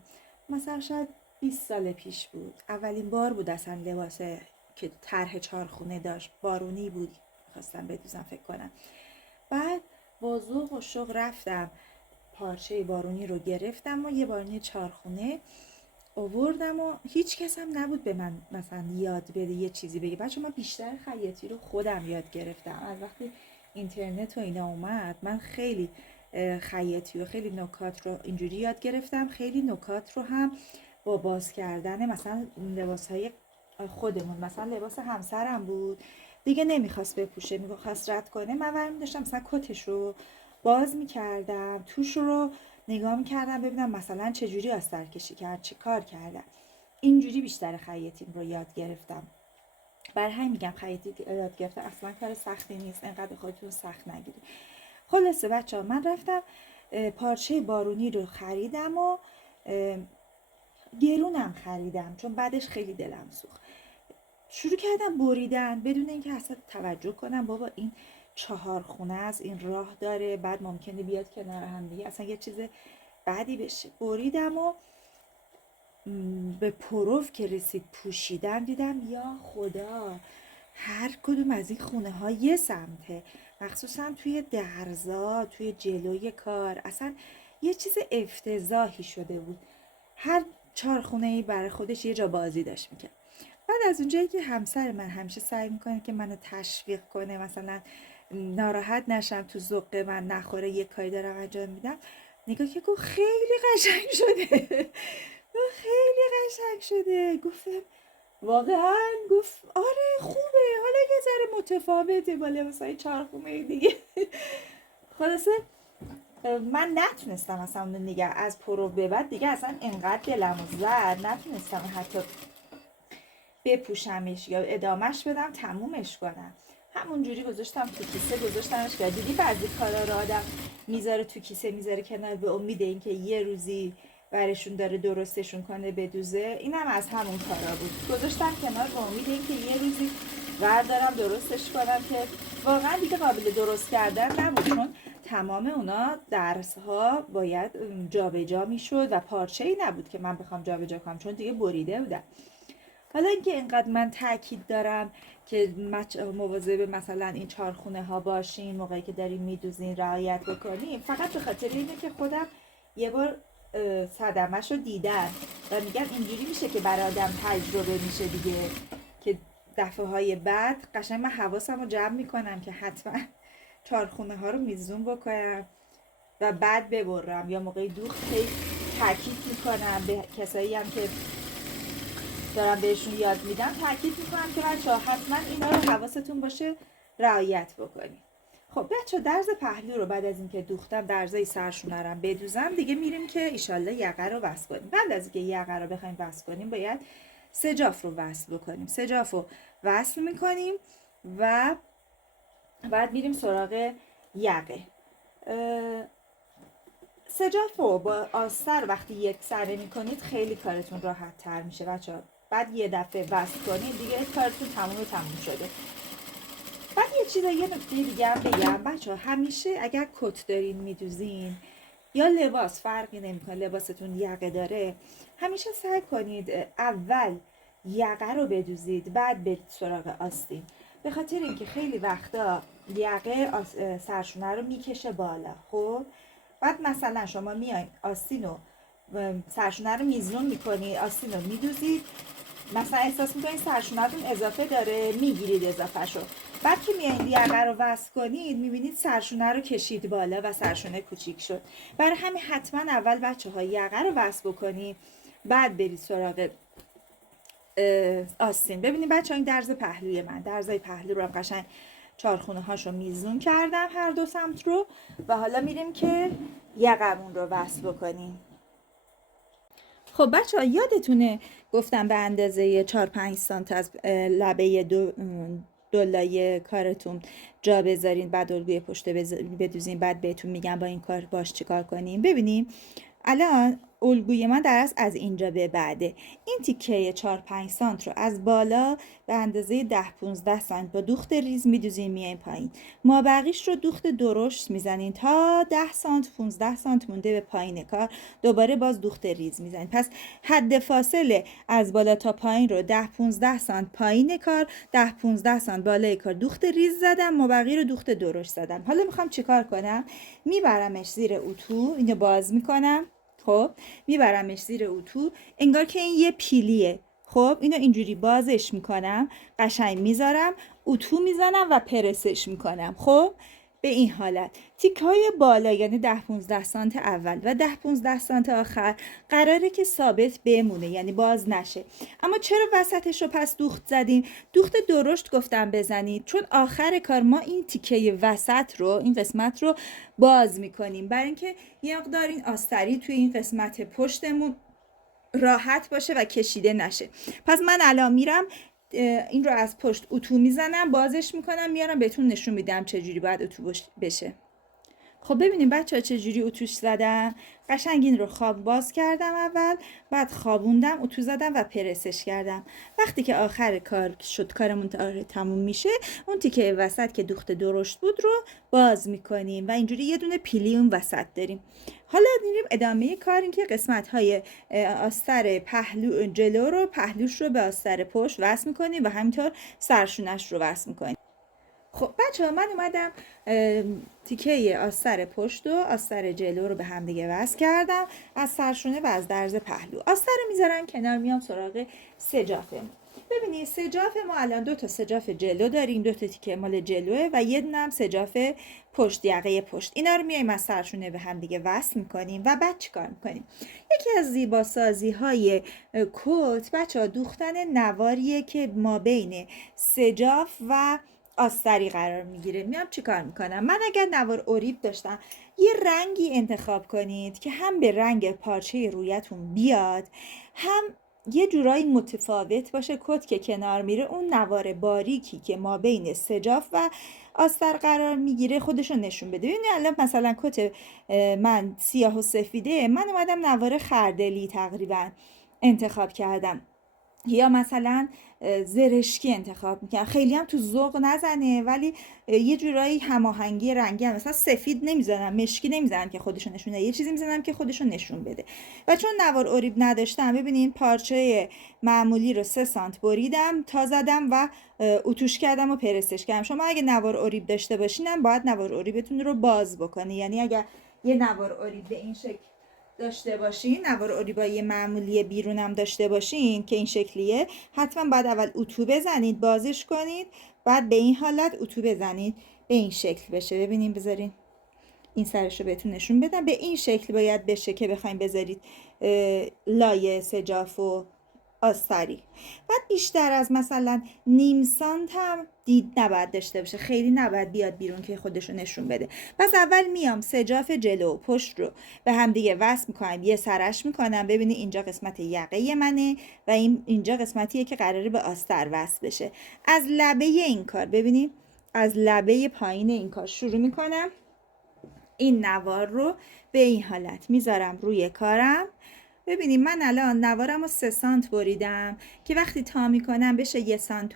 مثلا شاید 20 سال پیش بود. اولین بار بود اصلا لباس که طرح چهارخونه داشت، بارونی بود، میخواستم بدوزم فکر کنم. بعد با ذوق و شوق رفتم پارچه بارونی رو گرفتم و یه بارونی چهارخونه آوردم و هیچ کس هم نبود به من مثلا یاد بده یه چیزی بگه. بچه من بیشتر خیاطی رو خودم یاد گرفتم. از وقتی اینترنت و اینا اومد من خیلی خیاطی و خیلی نکات رو اینجوری یاد گرفتم. خیلی نکات رو هم با باز کردن مثلا لباسهای خودمون، مثلا لباس همسرم بود دیگه نمیخواست بپوشه، میخواست رد کنه، من برمی داشتم مثلا کتش رو باز میکردم، توش رو نگاه میکردم ببینم مثلا چجوری آستر کشی کرد، چه کار کردم. اینجوری بیشتر خیاطیم رو یاد گرفتم. برای همین میگم خیاطی یاد گرفتن اصلا کار سختی نیست، انقدر خودتون سخت نگیرید. خلاصه بچه ها من رفتم پارچه بارونی رو خریدم و گرونم خریدم چون بعدش خیلی دلم سوخت. شروع کردم بریدن بدون اینکه اصلا توجه کنم بابا این 4 خونه است، این راه داره، بعد ممکنه بیاد کنار هم دیگه اصلا یه چیز بعدی بشه. بریدم و به پروف که رسید پوشیدن دیدم یا خدا هر کدوم از این خونه ها یه سمته، مخصوصا توی درزا، توی جلوی کار، اصلا یه چیز افتضاحی شده بود. هر 4 خونه‌ای برای خودش یه جا بازی داشت میکرد. بعد از اونجایی که همسر من همیشه سعی میکنه که منو تشویق کنه مثلا ناراحت نشم، تو ذوق من نخوره یه کاری دارم انجام میدم، نگاه که گفت خیلی قشنگ شده خیلی قشنگ شده. گفتم واقعا؟ گفت آره خوبه، حالا یه ذره متفاوته با لباسای 4 خونه دیگه. خلاصه من نتونستم اصلا اون دیگه از پرو به بعد دیگه اصلا انقدر دلمو زد نتونستم حتی بپوشمش یا ادامهش بدم تمومش کنم. همون جوری گذاشتم تو کیسه، گذاشتمش که دیدی بعضی کارا رو آدم میذاره تو کیسه میذاره کنار به امید اینکه یه روزی برشون داره درستشون کنه بدوزه. اینم از همون کارا بود، گذاشتم کنار به امید اینکه یه روزی بردارم درستش کنم که واقعا دیگه قابل درست کردن نبود چون تمام اونا درس‌ها باید جابجا میشد و پارچه‌ای نبود که من بخوام جابجا کنم چون دیگه بریده بودم. حالا اینکه اینقدر من تاکید دارم که مواظب مثلا این 4 خونه ها باشین موقعی که دارین میدوزین، رعایت بکنین، فقط به خاطر اینه که خودم یه بار صدمه‌شو دیدم و میگم اینجوری میشه که برای آدم تجربه میشه دیگه، که دفعه های بعد قشنگ من حواسم رو جمع میکنم که حتما 4 خونه ها رو میزون بکنم و بعد ببرم، یا موقعی دوخت تاکید میکنم به کسایی هم که دارم بهشون یاد میدم، تاکید میکنم که بچه‌ها حتما اینا رو حواستون باشه رعایت بکنید. خب بچه‌ها درز پهلو رو بعد از اینکه دوختم درزای سرشونه رو بدوزم دیگه میریم که ایشالله یقه رو وصل کنیم. بعد از اینکه یقه رو بخوایم وصل کنیم باید سجاف رو وصل بکنیم. سجاف رو وصل میکنیم و بعد میریم سراغ یقه. سجاف رو با آستر وقتی یک سره میکنید خیلی کارتون راحت تر میشه بچه‌ها. بعد یه دفعه وصل کنید دیگه کارتون تموم شده. بعد یه نکته دیگه هم بگم بچه‌ها، همیشه اگر کت دارین میدوزین یا لباس فرقی نمیکنه لباستون یقه داره، همیشه سعی کنید اول یقه رو بدوزید بعد برید سراغ آستین، به خاطر اینکه خیلی وقتا یقه سرشونه رو میکشه بالا. خب بعد مثلا شما میایین آستین رو سرشونه رو میزون میکنید، آستین رو میدوزید، مثلا احساس میکنید سرشونه‌تون اضافه داره میگیرید اضافه شو، بعد که میایین یقه رو وصل کنید میبینید سرشونه رو کشید بالا و سرشونه کوچیک شد. برای همین حتما اول بچه‌ها یقه رو وصل بکنید بعد برید سراغ آستین. ببینید بچه‌ها این درز پهلوی من، درزای پهلو رو قشنگ 4 خونه هاشو میزون کردم هر دو سمت رو و حالا میریم که یقمون رو وصل بکنیم. خب بچه‌ها یادتونه گفتم به اندازه 4-5 سانت از لبه دلای کارتون جا بذارین، بعد الگوی پشت بدوزین، بعد بهتون میگم با این کار باش چیکار کنیم. ببینیم الان الگوی من در اصل از اینجا به بعده. این تیکه 4-5 سانت رو از بالا به اندازه 10-15 سانت با دوخت ریز میدوزین میایین پایین، ما بقیش رو دوخت درشت میزنین تا 10 سانت 15 سانت مونده به پایین کار دوباره باز دوخت ریز میزنین. پس حد فاصله از بالا تا پایین رو 10-15 سانت پایین کار، 10-15 سانت بالای کار دوخت ریز زدم، ما بقی رو دوخت درشت زدم. حالا میخوام چیکار کنم؟ میبرمش زیر اتو، اینو باز میکنم خب میبرمش زیر اتو، انگار که این یه پیلیه. خب اینو اینجوری بازش میکنم، قشنگ میذارم، اتو میزنم و پرسش میکنم. خب به این حالت تیک های بالا یعنی 10-15 سانت اول و 10-15 سانت آخر قراره که ثابت بمونه، یعنی باز نشه. اما چرا وسطش رو پس دوخت زدیم؟ دوخت درشت گفتم بزنید، چون آخر کار ما این تیکه وسط رو، این قسمت رو باز میکنیم، برای اینکه یه مقدار این آستری توی این قسمت پشتمون راحت باشه و کشیده نشه. پس من الان میرم این رو از پشت اتو میزنم، بازش میکنم، میارم بهتون نشون میدم چجوری باید اتو بشه. خب ببینیم بچه ها چجوری اتوش زدم. قشنگ این رو خواب باز کردم اول، بعد خوابوندم، اتو زدم و پرسش کردم. وقتی که آخر کار شد، کارمون تموم میشه، اون تیکه وسط که دوخت درشت بود رو باز میکنیم و اینجوری یه دونه پیلی اون وسط داریم. حالا میریم ادامه کار، این که قسمت های آستر پهلو جلو رو، پهلوش رو به آستر پشت وصل میکنیم و همینطور سرشونش رو وصل میکنیم. خب بچه ها من اومدم تیکه آستر پشت و آستر جلو رو به هم دیگه وصل کردم از سرشونه و از درز پهلو. آستر رو میذارم کنار، میام سراغ سجافمون. ببینید سجاف ما الان 2 تا سجاف جلو داریم، 2 تا تیکه مال جلوه و یه دونه هم سجاف پشت، یقه پشت. اینا رو میایم از سرشونه به هم دیگه وصل میکنیم و بعد چیکار میکنیم؟ یکی از زیباسازی های کت بچه ها دوختن نواریه که ما بین سجاف و آستری قرار میگیره. میام چیکار میکنم؟ من اگر نوار اوریب داشتم، یه رنگی انتخاب کنید که هم به رنگ پارچه رویتون بیاد، هم یه جورایی متفاوت باشه. کت که کنار میره، اون نوار باریکی که ما بین سجاف و آستر قرار میگیره خودشو نشون بده. ببینید الان مثلا کت من سیاه و سفیده، من اومدم نوار خردلی تقریبا انتخاب کردم، یا مثلا زرشکی انتخاب میکنم، خیلی هم تو ذوق نزنه ولی یه جورایی هماهنگی رنگی هم، مثلا سفید نمیزنم، مشکی نمیزنم که خودشو نشون بده، یه چیزی میزنم که خودشو نشون بده. و چون نوار اوریب نداشتم، ببینین پارچه معمولی رو 3 سانت بریدم تا زدم و اتوش کردم و پرسش کردم. شما اگه نوار اوریب داشته باشینم باید نوار اوریبتون رو باز بکنی، یعنی اگه یه نوار اوریب به این شکل داشته باشین، نوار اوریبای معمولی بیرونم داشته باشین که این شکلیه، حتما بعد اول اتو بزنید، بازش کنید، بعد به این حالت اتو بزنید به این شکل بشه. ببینین، بذارین این سرش رو بهتون نشون بدم. به این شکل باید بشه که بخواید بذارید لایه سجاف و آستری. بعد بیشتر از مثلا نیم سانت هم دید نباید داشته باشه، خیلی نباید بیاد بیرون که خودشو نشون بده. پس اول میام سجاف جلو و پشت رو به هم دیگه وصل میکنم، یه سرش میکنم. ببینید اینجا قسمت یقه منه و اینجا قسمتیه که قراره به آستر وصل بشه. از لبه این کار، ببینید از لبه پایین این کار شروع میکنم، این نوار رو به این حالت میذارم روی کارم. ببینید من الان نوارم رو 3 سانت بریدم که وقتی تا میکنم بشه 1.5 سانت.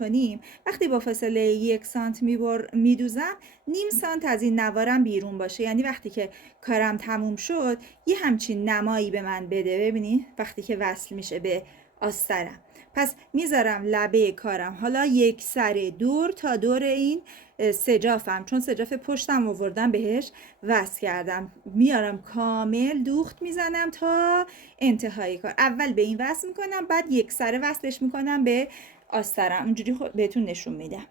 وقتی با فاصله 1 سانت میدوزم، نیم سانت از این نوارم بیرون باشه، یعنی وقتی که کارم تموم شد یه همچین نمایی به من بده. ببینید وقتی که وصل میشه به آسترم، پس میذارم لبه کارم حالا یک سر دور تا دور این سجافم، چون سجاف پشتم آوردم بهش وصل کردم، میارم کامل دوخت میزنم تا انتهای کار. اول به این وصل میکنم، بعد یک سره وصلش میکنم به آسترم، اونجوری بهتون نشون میدم.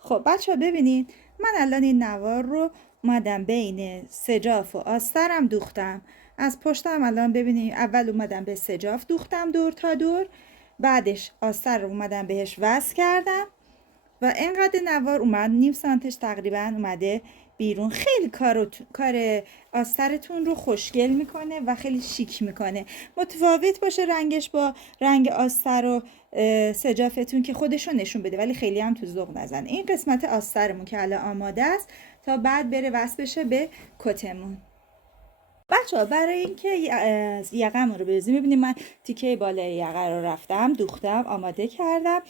خب بچه ها ببینید من الان این نوار رو اومدم بین سجاف و آسترم دوختم. از پشتم الان ببینید اول اومدم به سجاف دوختم دور تا دور، بعدش آستر رو اومدم بهش وصل کردم و اینقدر نوار اومد، نیم سانتش تقریبا اومده بیرون. خیلی کار آسترتون رو خوشگل میکنه و خیلی شیک میکنه. متفاوت باشه رنگش با رنگ آستر و سجافتون که خودشو نشون بده، ولی خیلی هم تو ذوق نزن. این قسمت آسترمون که الان آماده است تا بعد بره وصل بشه به کتمون. بچه ها برای اینکه یقه‌مون رو بریزیم، ببینید من تیکه بالای یقه رو رفتم دوختم آماده کردم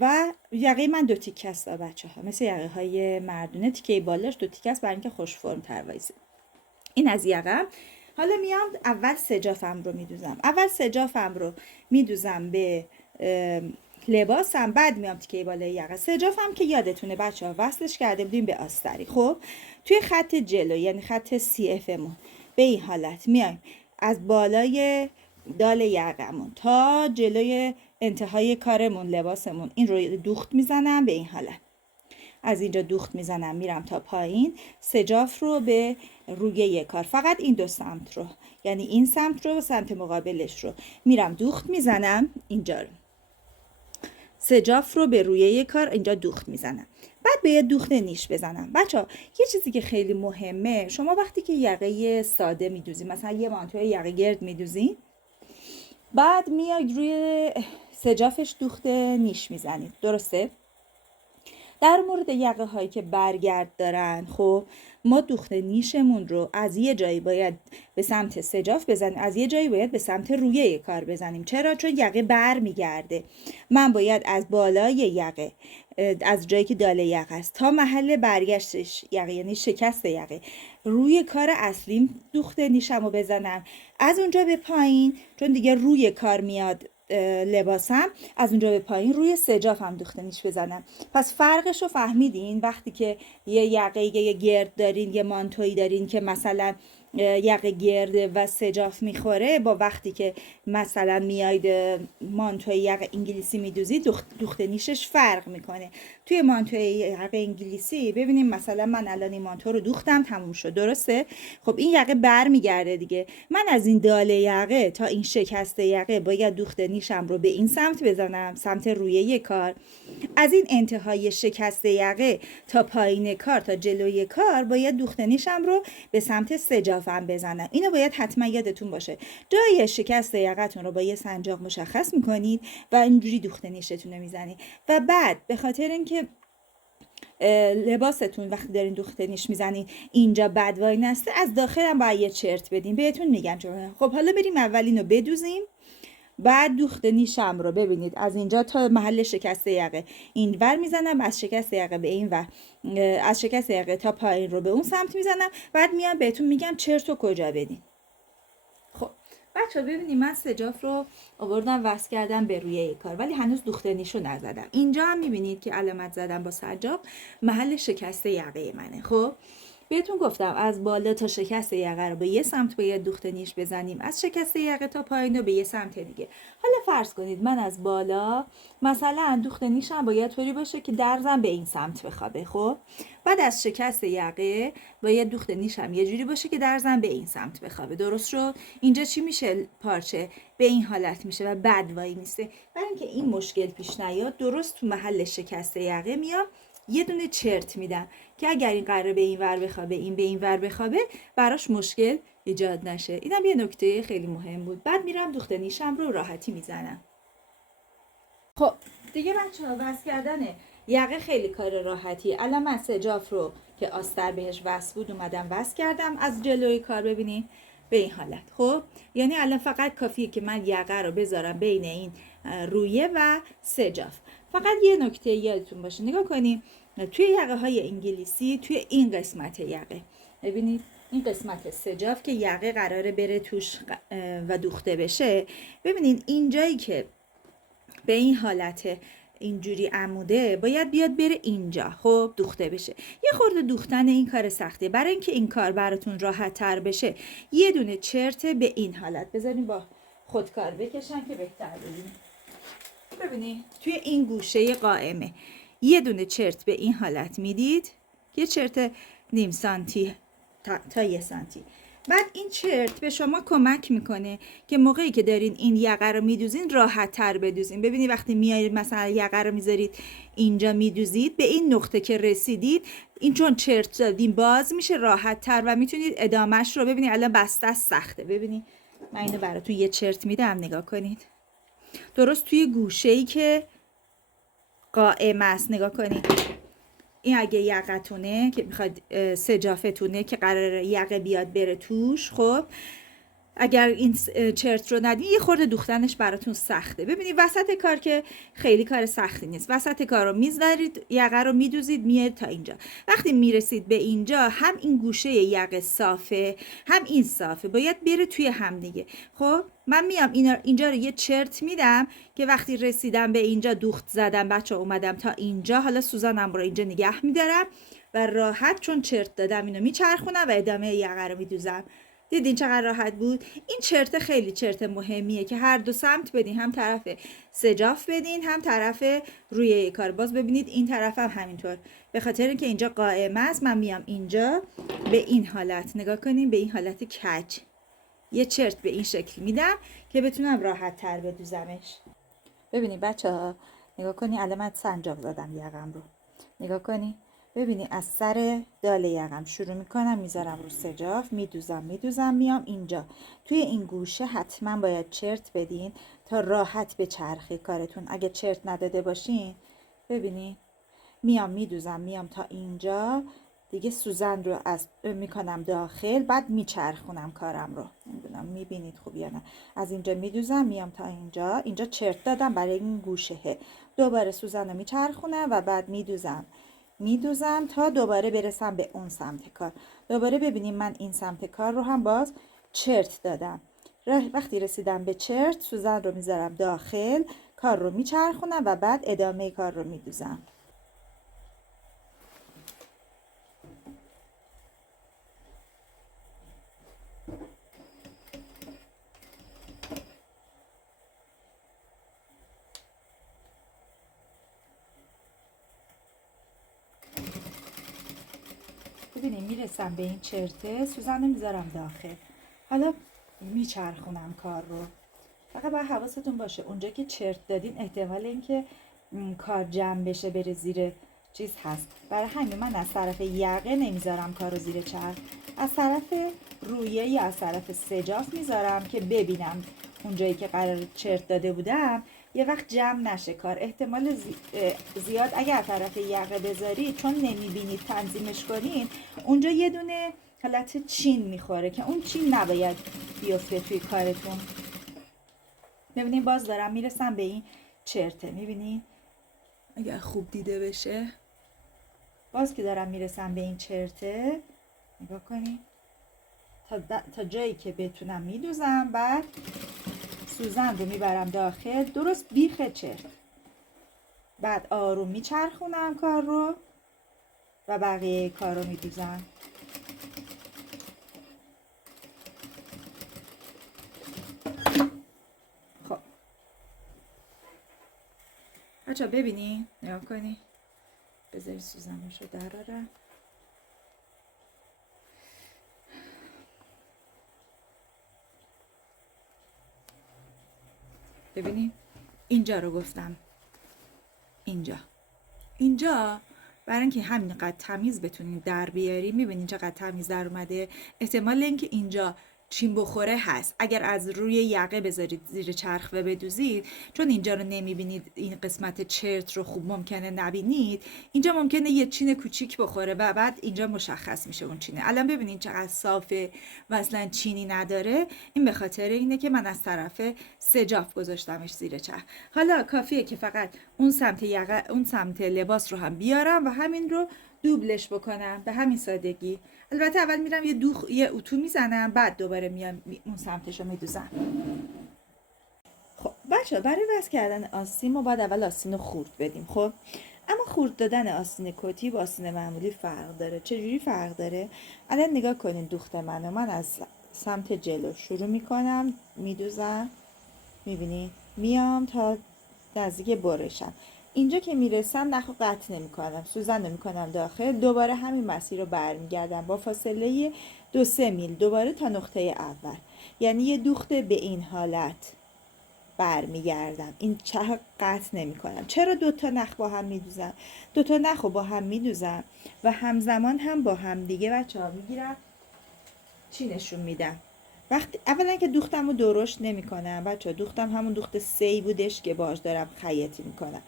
و یقه من 2 تیکه است بچه ها، مثل یقه های مردونه تیکه بالاش 2 تیکه است برای اینکه خوش فرم تر وایسه. این از یقه‌م. حالا میام اول سجافم رو میدوزم، به لباسم، بعد میام تیکه بالای یقه. سجافم که یادتونه بچه ها وصلش کرده بودیم به آستری. خب توی خط جلو یعنی خط CFمون به این حالت میایم از بالای دال یقمون تا جلوی انتهای کارمون لباسمون این رو دوخت میزنم به این حالت. از اینجا دوخت میزنم میرم تا پایین، سجاف رو به رویه کار، فقط این دو سمت رو، یعنی این سمت رو و سمت مقابلش رو میرم دوخت میزنم اینجا رو. سجاف رو به رویه کار اینجا دوخت میزنم. بعد به یه دوخت نیش بزنم. بچه‌ها یه چیزی که خیلی مهمه، شما وقتی که یقه ساده میدوزید، مثلا یه مانتوی یقه گرد میدوزید، بعد میاید روی سجافش دوخت نیش میزنید، درسته؟ در مورد یقه هایی که برگرد دارن، خب ما دوخت نیشمون رو از یه جایی باید به سمت سجاف بزنیم، از یه جایی باید به سمت رویه کار بزنیم. چرا؟ چون یقه بر میگرده. من باید از بالای یقه، از جایی که داله یقه است تا محل برگشتش یقه، یعنی شکست یقه، روی کار اصلیم دوخت نیشم رو بزنم. از اونجا به پایین، چون دیگه روی کار میاد لباسم، از اونجا به پایین روی سجافم دوخت نیش بزنم. پس فرقش رو فهمیدین؟ وقتی که یه یقه گرد دارین، یه مانتویی دارین که مثلا یقه گرده و سجاف میخوره، با وقتی که مثلا میاید مانتوی یقه انگلیسی میدوزید دوخت نیشش فرق میکنه. توی مانتوی یقه انگلیسی ببینیم مثلا من الان این مانتو رو دوختم، تموم شد، درسته؟ خب این یقه بر میگرده دیگه. من از این داله یقه تا این شکست یقه باید دوخت نیشم رو به این سمت بزنم، سمت رویه کار. از این انتهای شکست یقه تا پایین کار، تا جلوی کار، باید دوخت نیشم رو به سمت سجافم بزنم. اینو باید حتما یادتون باشه. جای شکست یقتون رو با یه سنجاق مشخص میکنید و اینجوری دوخت نیشتون رو میزنید. و بعد به خاطر اینکه لباستون وقتی دارین دوخت نیش میزنین اینجا بد وای نسته، از داخل هم باید یه چرت بدین. بهتون میگم چون. خب حالا بریم اول اینو بدوزیم، بعد دوخت نیشم رو ببینید از اینجا تا محل شکست یقه این ور میزنم، از شکست یقه به این ور، از شکست یقه تا پایین رو به اون سمت میزنم. بعد میام بهتون میگم چرت رو کجا بدین. خب بچه ببینید من سجاف رو آوردم وصل کردم به رویه کار، ولی هنوز دوخت نیش رو نزدم. اینجا هم میبینید که علامت زدم با سجاف، محل شکست یقه منه. خب بهتون گفتم از بالا تا شکست یقه رو به یه سمت باید دوخت نیش بزنیم، از شکست یقه تا پایین رو به یه سمت دیگه. حالا فرض کنید من از بالا مثلا دوخت نیشم باید طوری باشه که درزم به این سمت بخوابه. خب بعد از شکست یقه باید دوخت نیشم یه جوری باشه که درزم به این سمت بخوابه. درست شد؟ اینجا چی میشه؟ پارچه به این حالت میشه و بد وای میسته. برای اینکه این مشکل پیش نیاد، درست تو محل شکست یقه میام یه دونه چرت میدم که اگر این قراره به این ور بخوابه، این به این ور بخوابه، براش مشکل ایجاد نشه. اینم یه نکته خیلی مهم بود. بعد میرم دوخت نیشم رو راحتی میزنم. خب دیگه بچه‌ها وصل کردن یقه خیلی کار راحتی. الان من سجاف رو که آستر بهش وصل بود اومدم وصل کردم از جلوی کار، ببینید به این حالت. خب یعنی الان فقط کافیه که من یقه رو بذارم بین این رویه و سجاف. فقط یه نکته یادتون باشه، نگاه کنیم توی یقه های انگلیسی، توی این قسمت یقه، ببینید این قسمت سجاف که یقه قراره بره توش و دوخته بشه، ببینید اینجایی که به این حالت اینجوری عموده باید بیاد بره اینجا، خب دوخته بشه. یه خورده دوختن این کار سخته. برای اینکه این کار براتون راحت تر بشه یه دونه چرت به این حالت بذاریم با خودکار بکشن که بهتر ببینید. ببینید توی این گوشه قائمه یه دونه چرت به این حالت میدید، یه چرت نیم سانتی تا 1 سانتی. بعد این چرت به شما کمک میکنه که موقعی که دارین این یقه رو میدوزین راحت تر بدوزین. ببینید وقتی میایید مثلا یقه رو میذارید اینجا میدوزید، به این نقطه که رسیدید این چون چرت دادین باز میشه راحت تر و میتونید ادامهش رو ببینید. الان بسته سخته. ببینید من اینو براتون یه چرت میدم، نگاه کنید. درست توی گوشه‌ای که قائم است، نگاه کنید. این اگه یقتونه که میخواد سجافتونه که قراره یقه بیاد بره توش، خب اگر این چرت رو ندین یه خورده دوختنش براتون سخته. ببینید وسط کار که خیلی کار سختی نیست. وسط کار رو میذارید، یقه رو میدوزید میاد تا اینجا. وقتی میرسید به اینجا هم این گوشه یقه صافه هم این صافه، باید بره توی هم دیگه. خب من میام اینجا رو یه چرت میدم که وقتی رسیدم به اینجا دوخت زدم بچه اومدم تا اینجا، حالا سوزانم رو اینجا نگه میدارم و راحت چون چرت دادم اینو میچرخونم و ادامه یقه رو میدوزم. دیدین چقدر راحت بود؟ این چرت خیلی چرت مهمیه که هر دو سمت بدین، هم طرف سجاف بدین هم طرف روی کار. باز ببینید این طرف هم همینطور، به خاطر اینکه اینجا قائمه است من میام اینجا به این حالت، نگاه کنین، به این حالت کج یه چرت به این شکل میدم که بتونم راحت تر بدوزمش. ببینید بچه ها، نگاه کنی الان من سنجاق زدم یقم رو، نگاه کنی، ببینید از سر دال یقم شروع میکنم میذارم رو سجاف، میدوزم میام اینجا توی این گوشه. حتما باید چرت بدین تا راحت به چرخی کارتون. اگه چرت نداده باشین، ببینید میام میدوزم تا اینجا دیگه، سوزن رو از میکنم داخل، بعد میچرخونم کارم رو. نمیدونم میبینید خوب یا نه. از اینجا میدوزم میام تا اینجا چرت دادم برای این گوشه، دوباره سوزن رو میچرخونم و بعد میدوزم تا دوباره برسم به اون سمت کار. دوباره ببینیم من این سمت کار رو هم باز چرت دادم. وقتی رسیدم به چرت، سوزن رو میذارم داخل، کار رو میچرخونم و بعد ادامه کار رو میدوزم. ببینیم میرسم به این چرته، سوزن رو میذارم داخل، حالا میچرخونم کار رو. فقط باید حواستون باشه اونجا که چرت دادین احتمال اینکه کار جمع بشه بره زیر چیز هست، برای همین من از طرف یقه نمیذارم کار رو زیر چرخ، از طرف رویه یا از طرف سجاف میذارم که ببینم اونجایی که قرار چرت داده بودم یه وقت جمع نشه کار. احتمال زیاد اگر طرف یقه بذارید، چون نمیبینید تنظیمش کنین، اونجا یه دونه حالت چین میخوره که اون چین نباید بیفته توی کارتون. ببینید باز دارم میرسم به این چرته، میبینید اگر خوب دیده بشه، باز که دارم میرسم به این چرته، نگاه کنید تا جایی که بتونم میدوزم، بعد سوزن رو میبرم داخل درست بیخ چرت، بعد آروم میچرخونم کار رو و بقیه کار رو میدوزم. خب بچه ببینید، نگاه کنید، بذارید سوزنش رو درارم. ببینید اینجا رو گفتم، اینجا برای اینکه همینقدر تمیز بتونین در بیاری، میبینین چقدر تمیز در اومده. احتمال اینکه اینجا چین بخوره هست اگر از روی یقه بذارید زیر چرخ و بدوزید، چون اینجا رو نمیبینید، این قسمت چرت رو خوب ممکنه نبینید، اینجا ممکنه یه چین کوچیک بخوره و بعد اینجا مشخص میشه اون چینه. الان ببینید چقدر صافه و اصلا چینی نداره. این به خاطر اینه که من از طرف سجاف گذاشتمش زیر چرخ. حالا کافیه که فقط اون سمت یقه، اون سمت لباس رو هم بیارم و همین رو دوبلش بکنم، به همین سادگی. البته اول میرم یه اتو میزنم، بعد دوباره میام اون سمتش رو میدوزم. خب بچه برای وصل کردن آستین ما باید اول آستین رو خورد بدیم. خب اما خورد دادن آستین کتی با آستین معمولی فرق داره. چجوری فرق داره؟ الان نگاه کنین دوخت من از سمت جلو شروع میکنم میدوزم، میبینی میام تا نزدیک برشم. اینجا که میرسم نخو قطع نمی کنم، سوزن رو میکنم داخل، دوباره همین مسیر رو برمیگردم با فاصله 2-3 میل دوباره تا نقطه اول، یعنی یه دوخت به این حالت برمیگردم. این چه قطع نمی کنم. چرا دوتا نخ با هم میدوزم؟ دوتا نخ رو با هم میدوزم و همزمان هم با هم دیگه بچه ها میگیرم چی نشون میدم. وقتی اولا که دوختم رو درشت نمی کنم بچه ها، دوختم همون دوخت 3 بودش که باش دارم خیاطی میکنم.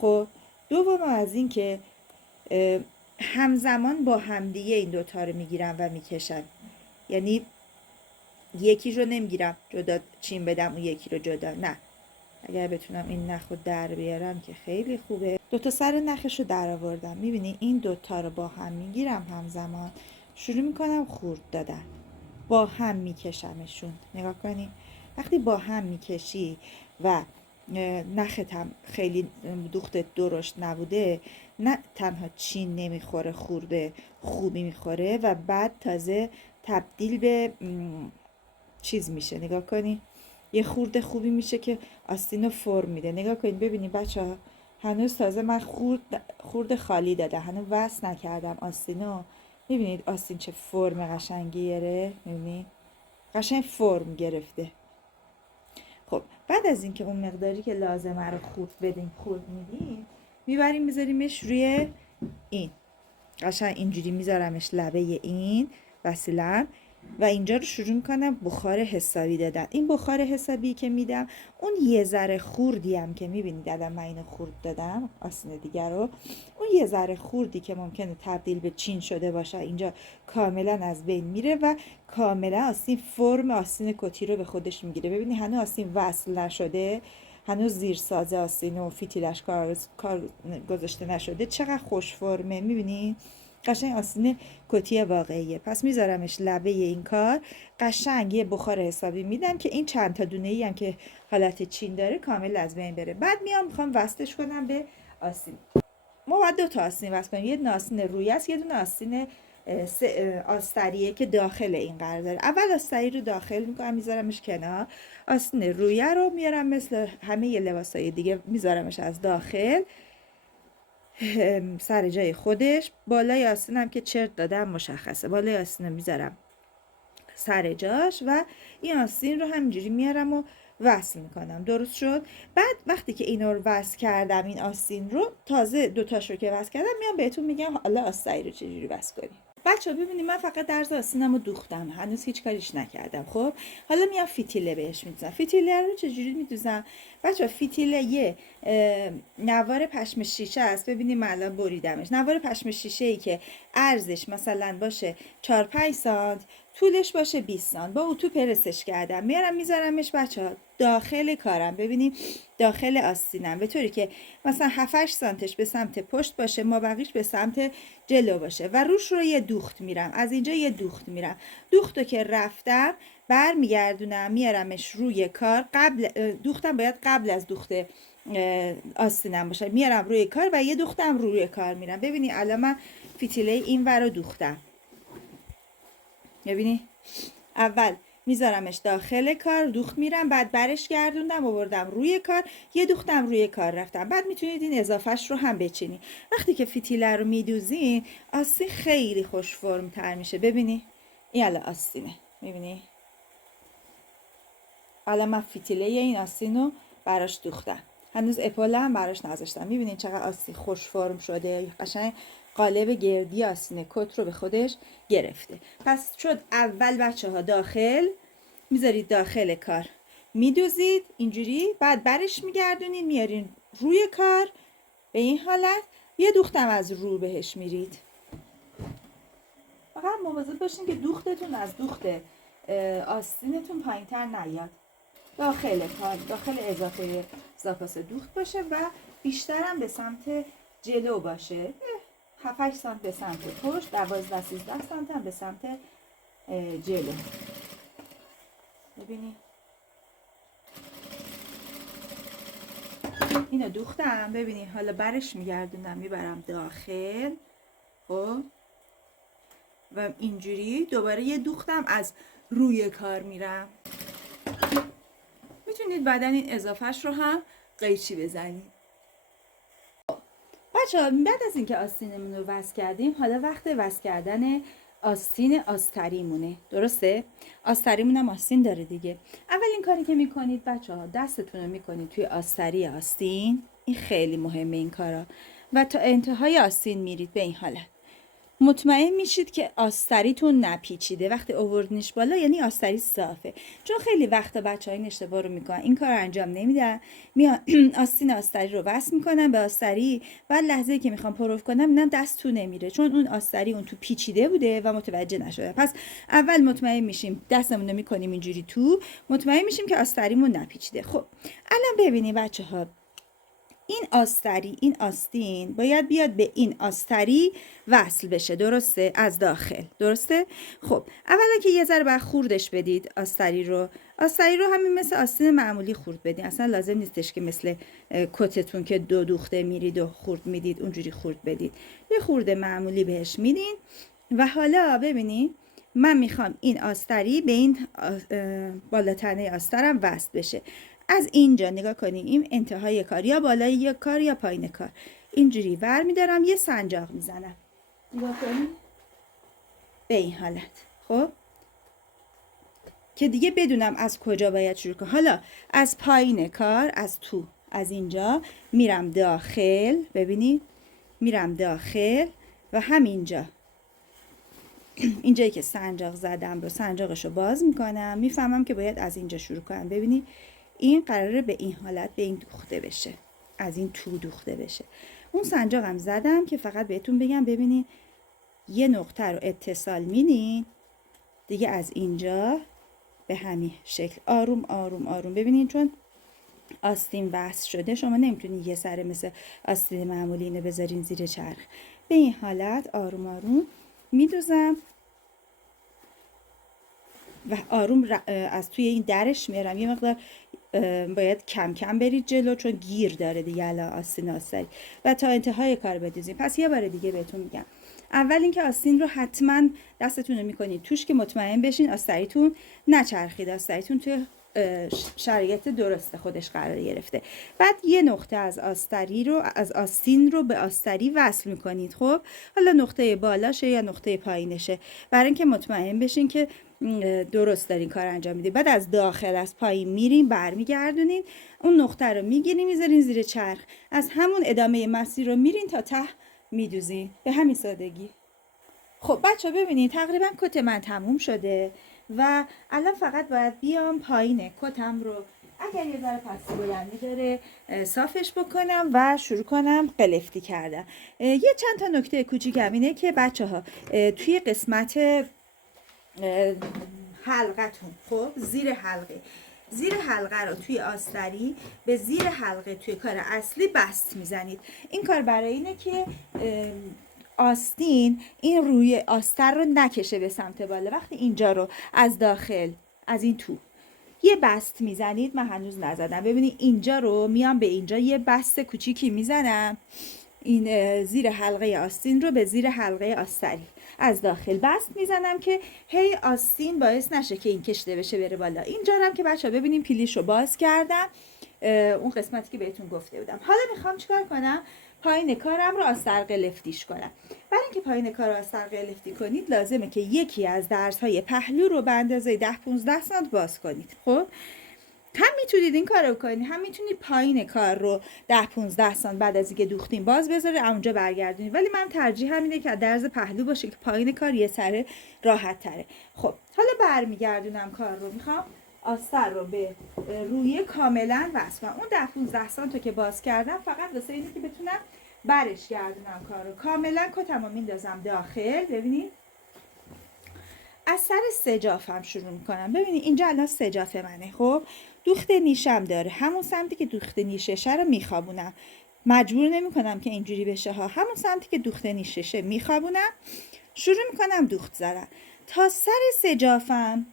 خب دوم از این که همزمان با همدیگه این دوتا رو میگیرم و میکشم، یعنی یکی رو نمیگیرم جدا چین بدم اون یکی رو جدا، نه. اگر بتونم این نخ رو در بیارم که خیلی خوبه. دوتا سر نخش رو در آوردم، میبینی این دوتا رو با هم میگیرم، همزمان شروع میکنم خورد دادن، با هم میکشمشون. نگاه کنی وقتی با هم میکشی و نخت هم خیلی دوختت درشت نبوده، نه تنها چین نمیخوره، خورده خوبی میخوره و بعد تازه تبدیل به چیز میشه. نگاه کنی یه خورده خوبی میشه که آستین رو فرم میده. نگاه کنید ببینید بچه ها، هنوز تازه من خورده خالی داده، هنوز وصل نکردم آستینو. میبینید آستین چه فرم قشنگی گره، میبینید قشنگ فرم گرفته. خب بعد از اینکه اون مقداری که لازمه رو خورد میدیم، میبریم میذاریمش روی این قشنگ اینجوری میذارمش لبه این وسیله‌ام و اینجا رو شروع میکنم بخار حسابی دادن. این بخار حسابی که میدم، اون یه ذره خوردی هم که میبینید الان من اینو خورد دادم آستین دیگر رو، اون یه ذره خوردی که ممکنه تبدیل به چین شده باشه اینجا کاملا از بین میره و کاملا آستین فرم آستین کتی رو به خودش میگیره. ببینید هنوز آستین وصل نشده، هنوز زیر ساز آستین و فیتیلش کار گذاشته نشده، چقدر خوش فرمه. میبینید قشنگ آستین کتی واقعیه. پس میذارمش لبه این کار، قشنگ یه بخار حسابی میدم که این چند تا دونه ای هم که حالت چین داره کامل از بین بره. بعد میخوام وصلش کنم به آستین. ما باید 2 تا آستین وصل کنیم، یه دونه آستین روی است، یه دونه آستین آستریه که داخل این قرار داره. اول آستری رو داخل میکنم میذارمش کنار، آستین رویه رو میارم مثل همه لباسای دیگه میذارمش از داخل سر جای خودش. بالای آستینم که چرت دادم مشخصه، بالای آستینم میذارم سر جاش و این آستین رو همینجوری میارم و وصل میکنم. درست شد؟ بعد وقتی که اینو رو وصل کردم، این آستین رو تازه 2 تاش رو که وصل کردم، میام بهتون میگم حالا آستین رو چجوری وصل کنیم. بچه ببینید من فقط درز آستینم رو دوختم، هنوز هیچ کاریش نکردم. خب حالا میام فیتیله بهش میدوزم. فیتیله رو چجوری میدوزم بچه؟ فیتیله یه نوار پشم شیشه است. ببینید من الان بریدمش. نوار پشم شیشه ای که عرضش مثلا باشه 4-5 سانت، طولش باشه 20 سانت، با اتو پرسش کردم، میارم میذارمش بچه ها داخل کارم. ببینید داخل آستینم، به طوری که مثلا 7-8 سانتش به سمت پشت باشه، ما بقیش به سمت جلو باشه و روش رو یه دوخت میرم. از اینجا یه دوخت میرم، دوختو که رفتم برمیگردونم میارمش روی کار. دوختم باید قبل از دوخت آستینم باشه، میارم روی کار و یه دوختم روی کار میرم. ببینید الان من فتیله این ور رو دوختم. ببینید اول میذارمش داخل کار، دوخت میرم، بعد برش گردوندم آوردم روی کار، یه دوختم روی کار رفتم. بعد میتونید این اضافهش رو هم بچینید. وقتی که فتیله رو میدوزین آستین خیلی خوش فرم تر میشه. ببینید این الان آستینه، میبینید الان من فتیله این آستین رو براش دوختم، هنوز اپاله هم براش نذاشتم. میبینید چقدر آستین خوش فرم شده، قشنگ قالب گردی آستین کت رو به خودش گرفته. پس شد اول بچه ها داخل میذارید داخل کار میدوزید اینجوری، بعد برش میگردونید میارین روی کار به این حالت، یه دوختم از رو بهش میرید. فقط مواظب باشین که دوختتون از دوخت آستینتون پایین‌تر نیاد. داخل کار داخل اضافه دوخت باشه و بیشترم به سمت جلو باشه، 7-8 سانت به سمت پشت، 12-13 سانت هم به سمت جلو. ببینید اینو دوختم. ببینید حالا برش میگردونم میبرم داخل، خب و اینجوری دوباره یه دوختم از روی کار میرم. میتونید بعدن این اضافهش رو هم قیچی بزنید. بچه‌ها بعد از اینکه آستینمون رو وصل کردیم، حالا وقت وصل کردن آستین آستریمونه. درسته؟ آستریمون هم آستین داره دیگه. اولین کاری که میکنید بچه‌ها، دستتون رو میکنید توی آستری آستین، این خیلی مهمه این کارا، و تا انتهای آستین میرید به این حالت. مطمئن میشید که آستریتون نپیچیده. وقتی آوردنش بالا یعنی آستری صافه. چون خیلی وقتا بچه‌ها این اشتباه رو میکنن، این کار انجام نمیدن، میان آستین آستری رو وصل میکنن به آستری، بعد لحظه‌ای که میخوام پروف کنم اینم دست تو نمیره، چون اون آستری اون تو پیچیده بوده و متوجه نشده. پس اول مطمئن میشیم، دستمون رو میکنیم اینجوری تو، مطمئن میشیم که آستریمون نپیچیده. خب الان ببینید بچه‌ها، این آستری، این آستین باید بیاد به این آستری وصل بشه. درسته؟ از داخل. درسته؟ خب اولا که یه ذره باید خوردش بدید آستری رو همین مثل آستین معمولی خورد بدید. اصلا لازم نیستش که مثل کتتون که 2 دوخته میرید و خورد میدید اونجوری خورد بدید. یه خورده معمولی بهش میدین و حالا ببینید من میخوام این آستری به این بالاتنه آسترم وصل بشه. از اینجا نگاه کنیم، این انتهای کار یا بالای یک کار یا پایین کار، اینجوری ور میدارم، یه سنجاق میزنم. نگاه کنیم به این حالت. خب که دیگه بدونم از کجا باید شروع کنم. حالا از پایین کار، از تو، از اینجا میرم داخل، ببینید میرم داخل و همینجا اینجایی که سنجاق زدم رو، سنجاقش رو باز میکنم، میفهمم که باید از اینجا شروع کنم. ببینید این قراره به این حالت، به این دوخته بشه، از این تو دوخته بشه. اون سنجاقم زدم که فقط بهتون بگم، ببینید یه نقطه رو اتصال میدین دیگه، از اینجا به همین شکل آروم آروم آروم. ببینید چون آستین بست شده، شما نمیتونید یه سره مثل آستین معمولی اینو بذارین زیر چرخ. به این حالت آروم آروم میدوزم و آروم از توی این درش میارم. یه مقدار باید کم کم برید جلو چون گیر داره دیگه الان آستین آستری، و تا انتهای کار بدوزیم. پس یه بار دیگه بهتون میگم، اول اینکه آستین رو حتما دستتون رو میکنید توش که مطمئن بشین آستریتون نچرخید، آستریتون توی شرایط درست خودش قرار گرفته. بعد یه نقطه از آستری رو، از آستین رو به آستری وصل میکنید. خب حالا نقطه بالاشه یا نقطه پایینشه، برای اینکه مطمئن بشین که درست دارین کار انجام میدید. بعد از داخل از پایین میرین برمیگردونین، اون نقطه رو میگیرین میذارین زیر چرخ، از همون ادامه مسیر رو میرین تا ته میدوزین، به همین سادگی. خب بچه ها ببینید تقریبا کت من تموم شده و الان فقط باید بیام پایین کتم رو، اگر یه ذره پس بلندی داره، صافش بکنم و شروع کنم قلفتی کردن. یه چند تا نکته کوچیکم اینه که بچه ها توی قسمت حلقتون، خب زیر حلقه رو توی آستری به زیر حلقه توی کار اصلی بست میزنید. این کار برای اینه که آستین این روی آستر رو نکشه به سمت بالا. وقتی اینجا رو از داخل، از این تو یه بست میزنید، من هنوز نزدم، ببینید اینجا رو میام به اینجا یه بست کوچیکی میزنم، این زیر حلقه آستین رو به زیر حلقه آستری از داخل بست میزنم که هی آستین باعث نشه که این کشیده بشه بره بالا. اینجا هم که بچه ها ببینیم پیلیش رو باز کردم، اون قسمتی که بهتون گفته بودم. حالا میخوام چیکار کنم؟ پایین کارم رو آستر قلفتیش کنم. برای اینکه پایین کار رو آستر قلفتی کنید لازمه که یکی از درزهای پهلو رو به اندازه 10-15 سانت باز کنید. خب هم میتونید این کار رو کنید، هم میتونید پایین کار رو 10-15 سانت بعد از اینکه دوختین باز بذاره اونجا برگردونید، ولی من ترجیح همینه که درز پهلو باشه که پایین کار یه سره راحت تره. خب حالا برمیگردونم کار رو، میخوام آستر رو به روی کاملا وصل کنم. اون 10-15 سانت رو که باز کردم فقط واسه اینه که بتونم برش گردونم کار رو. کاملا کتمو میندازم داخل. ببینید از سر سجافم شروع میکنم. ببینید اینجا الان سجاف منه، خب دوخت نیشم داره، همون سمتی که دوخت نیششه رو میخوابونم، مجبور نمیکنم که اینجوری بشه ها، همون سمتی که دوخت نیششه میخوابونم، شروع میکنم دوخت زدن تا سر سجافم.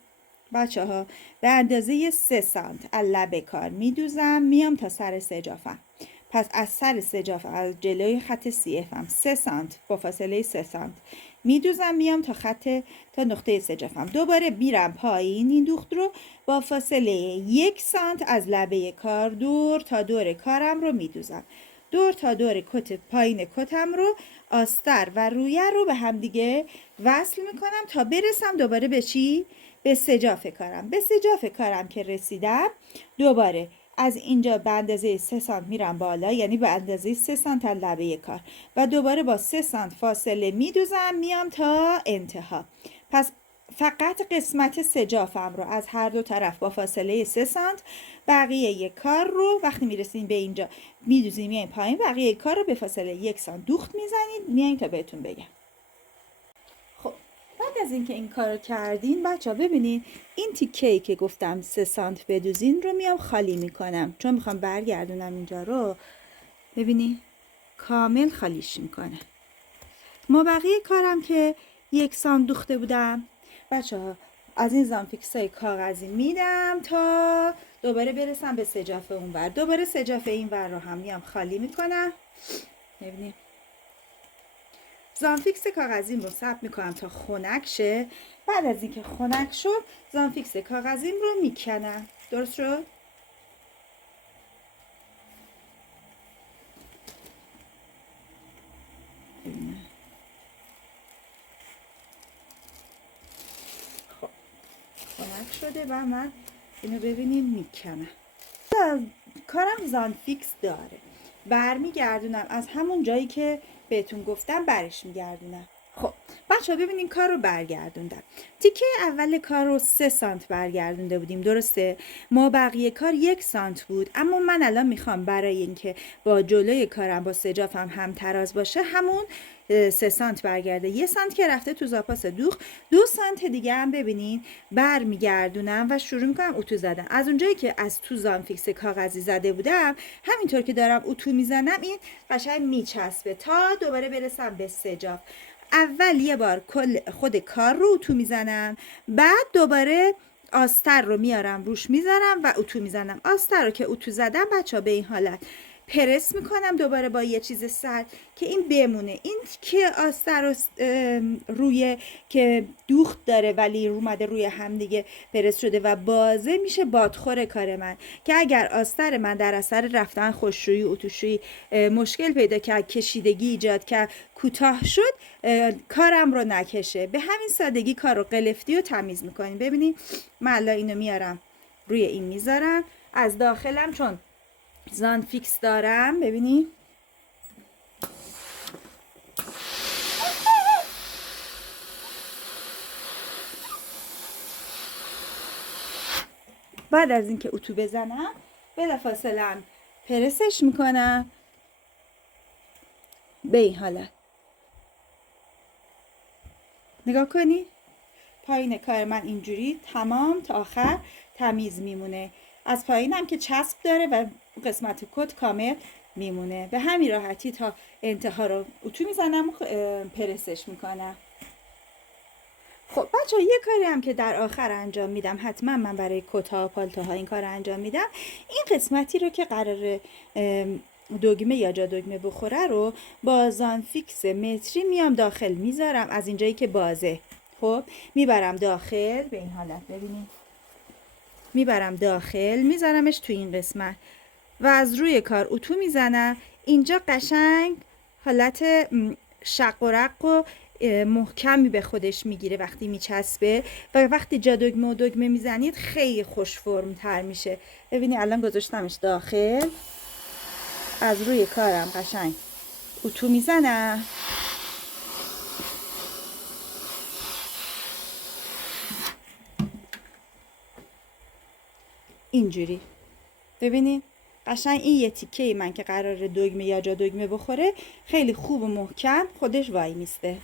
بچه ها به اندازه 3 سانت از لبه کار میدوزم میام تا سر سجافم. پس از سر سجافم، از جلوی خط CFم 3 سانت با فاصله 3 سانت میدوزم میام تا نقطه سجافم. دوباره میرم پایین، این دوخت رو با فاصله 1 سانت از لبه کار دور تا دور کارم رو میدوزم. دور تا دور پایین کتم رو، آستر و رویه رو به هم دیگه وصل میکنم تا برسم دوباره به چی؟ به سجاف کارم. به سجاف کارم که رسیدم دوباره از اینجا به اندازه 3 سانت میرم بالا، یعنی به اندازه 3 سانت از لبه کار، و دوباره با 3 سانت فاصله میدوزم میام تا انتها. پس فقط قسمت سجافم رو از هر دو طرف با فاصله 3 سانت، بقیه کار رو وقتی میرسین به اینجا میدوزیم میایم پایین، بقیه کار رو به فاصله 1 سانت دوخت میزنید میایم تا بهتون بگم. خب بعد از اینکه این کارو کردین بچه ها ببینید این تیکه‌ای که گفتم 3 سانت بدوزین رو میام خالی میکنم، چون میخوام برگردونم اینجا رو. ببینید کامل خالیش میکنم. ما بقیه کارم که 1 سانت دوخته بودم بچه ها از این زامفیکس های کاغذی میدم تا دوباره برسم به سجاف اون ور. دوباره سجاف این ور رو هم میام خالی میکنم. ببینید زانفیکس کاغذیم رو ثبت میکنم تا خنک شه. بعد از اینکه خنک شد زانفیکس کاغذیم رو میکنم. درست شد؟ خب خنک شده و من اینو ببینیم میکنم. کارم زانفیکس داره، برمیگردونم از همون جایی که بهتون گفتم برش میگردونم. خب بچه ها ببینین کار رو برگردوندم. تیکه اول کار رو 3 سانت برگردونده بودیم، درسته؟ ما بقیه کار 1 سانت بود، اما من الان میخوام برای اینکه با جلوی کارم با سجافم هم تراز باشه همون 3 سانت برگرده. 1 سانت که رفته تو زاپاس دوخ، 2 سانت دیگه هم ببینین برمیگردونم و شروع میکنم اتو زدن. از اونجایی که از تو زانفیکس کاغذی زده بودم همینطور که دارم اتو میزنم این قشنگ میچسبه تا دوباره برسم به سجاف. اول یه بار خود کار رو اتو میزنم، بعد دوباره آستر رو میارم روش میذارم و اتو میزنم. آستر رو که اتو زدم بچه به این حالت پرس میکنم دوباره با یه چیز سرد که این بمونه. این که آستر رو روی که دوخت داره ولی اومده روی هم دیگه پرس شده و بازه میشه بادخور کار من، که اگر آستر من در اثر رفتن خوشرویی اتوشویی مشکل پیدا کرد، کشیدگی ایجاد کرد، کوتاه شد، کارم رو نکشه. به همین سادگی کار رو قلفتی و تمیز میکنیم. ببینید من الان اینو میارم روی این میذارم، از داخلم چون زانفیکس دارم ببینید بعد از اینکه اتو بزنم بلافاصله پرسش میکنم به این حالت. نگاه کنید پایین کار من اینجوری تمام تا آخر تمیز میمونه. از پایینم که چسب داره و قسمت کت کامل میمونه. به همین راحتی تا انتها رو اتو میزنم و پرسش میکنم. خب بچه ها یه کاری هم که در آخر انجام میدم، حتما من برای کتا پالتوها این کار انجام میدم، این قسمتی رو که قرار دگمه یا جا دگمه بخوره رو با زانفیکس متری میام داخل میذارم. از اینجایی که بازه خب میبرم داخل به این حالت، ببینید میبرم داخل میذارمش تو این قسمت و از روی کار اتو میزنم. اینجا قشنگ حالت شق و رق و محکمی به خودش میگیره وقتی میچسبه و وقتی جا دگمه و دگمه میزنید خیلی خوش فرم تر میشه. ببینید الان گذاشتمش داخل، از روی کارم قشنگ اتو میزنم. اینجوری ببینید قشنگ این یه تیکه من که قراره دگمه یا جا دگمه بخوره خیلی خوب و محکم خودش وای میسته.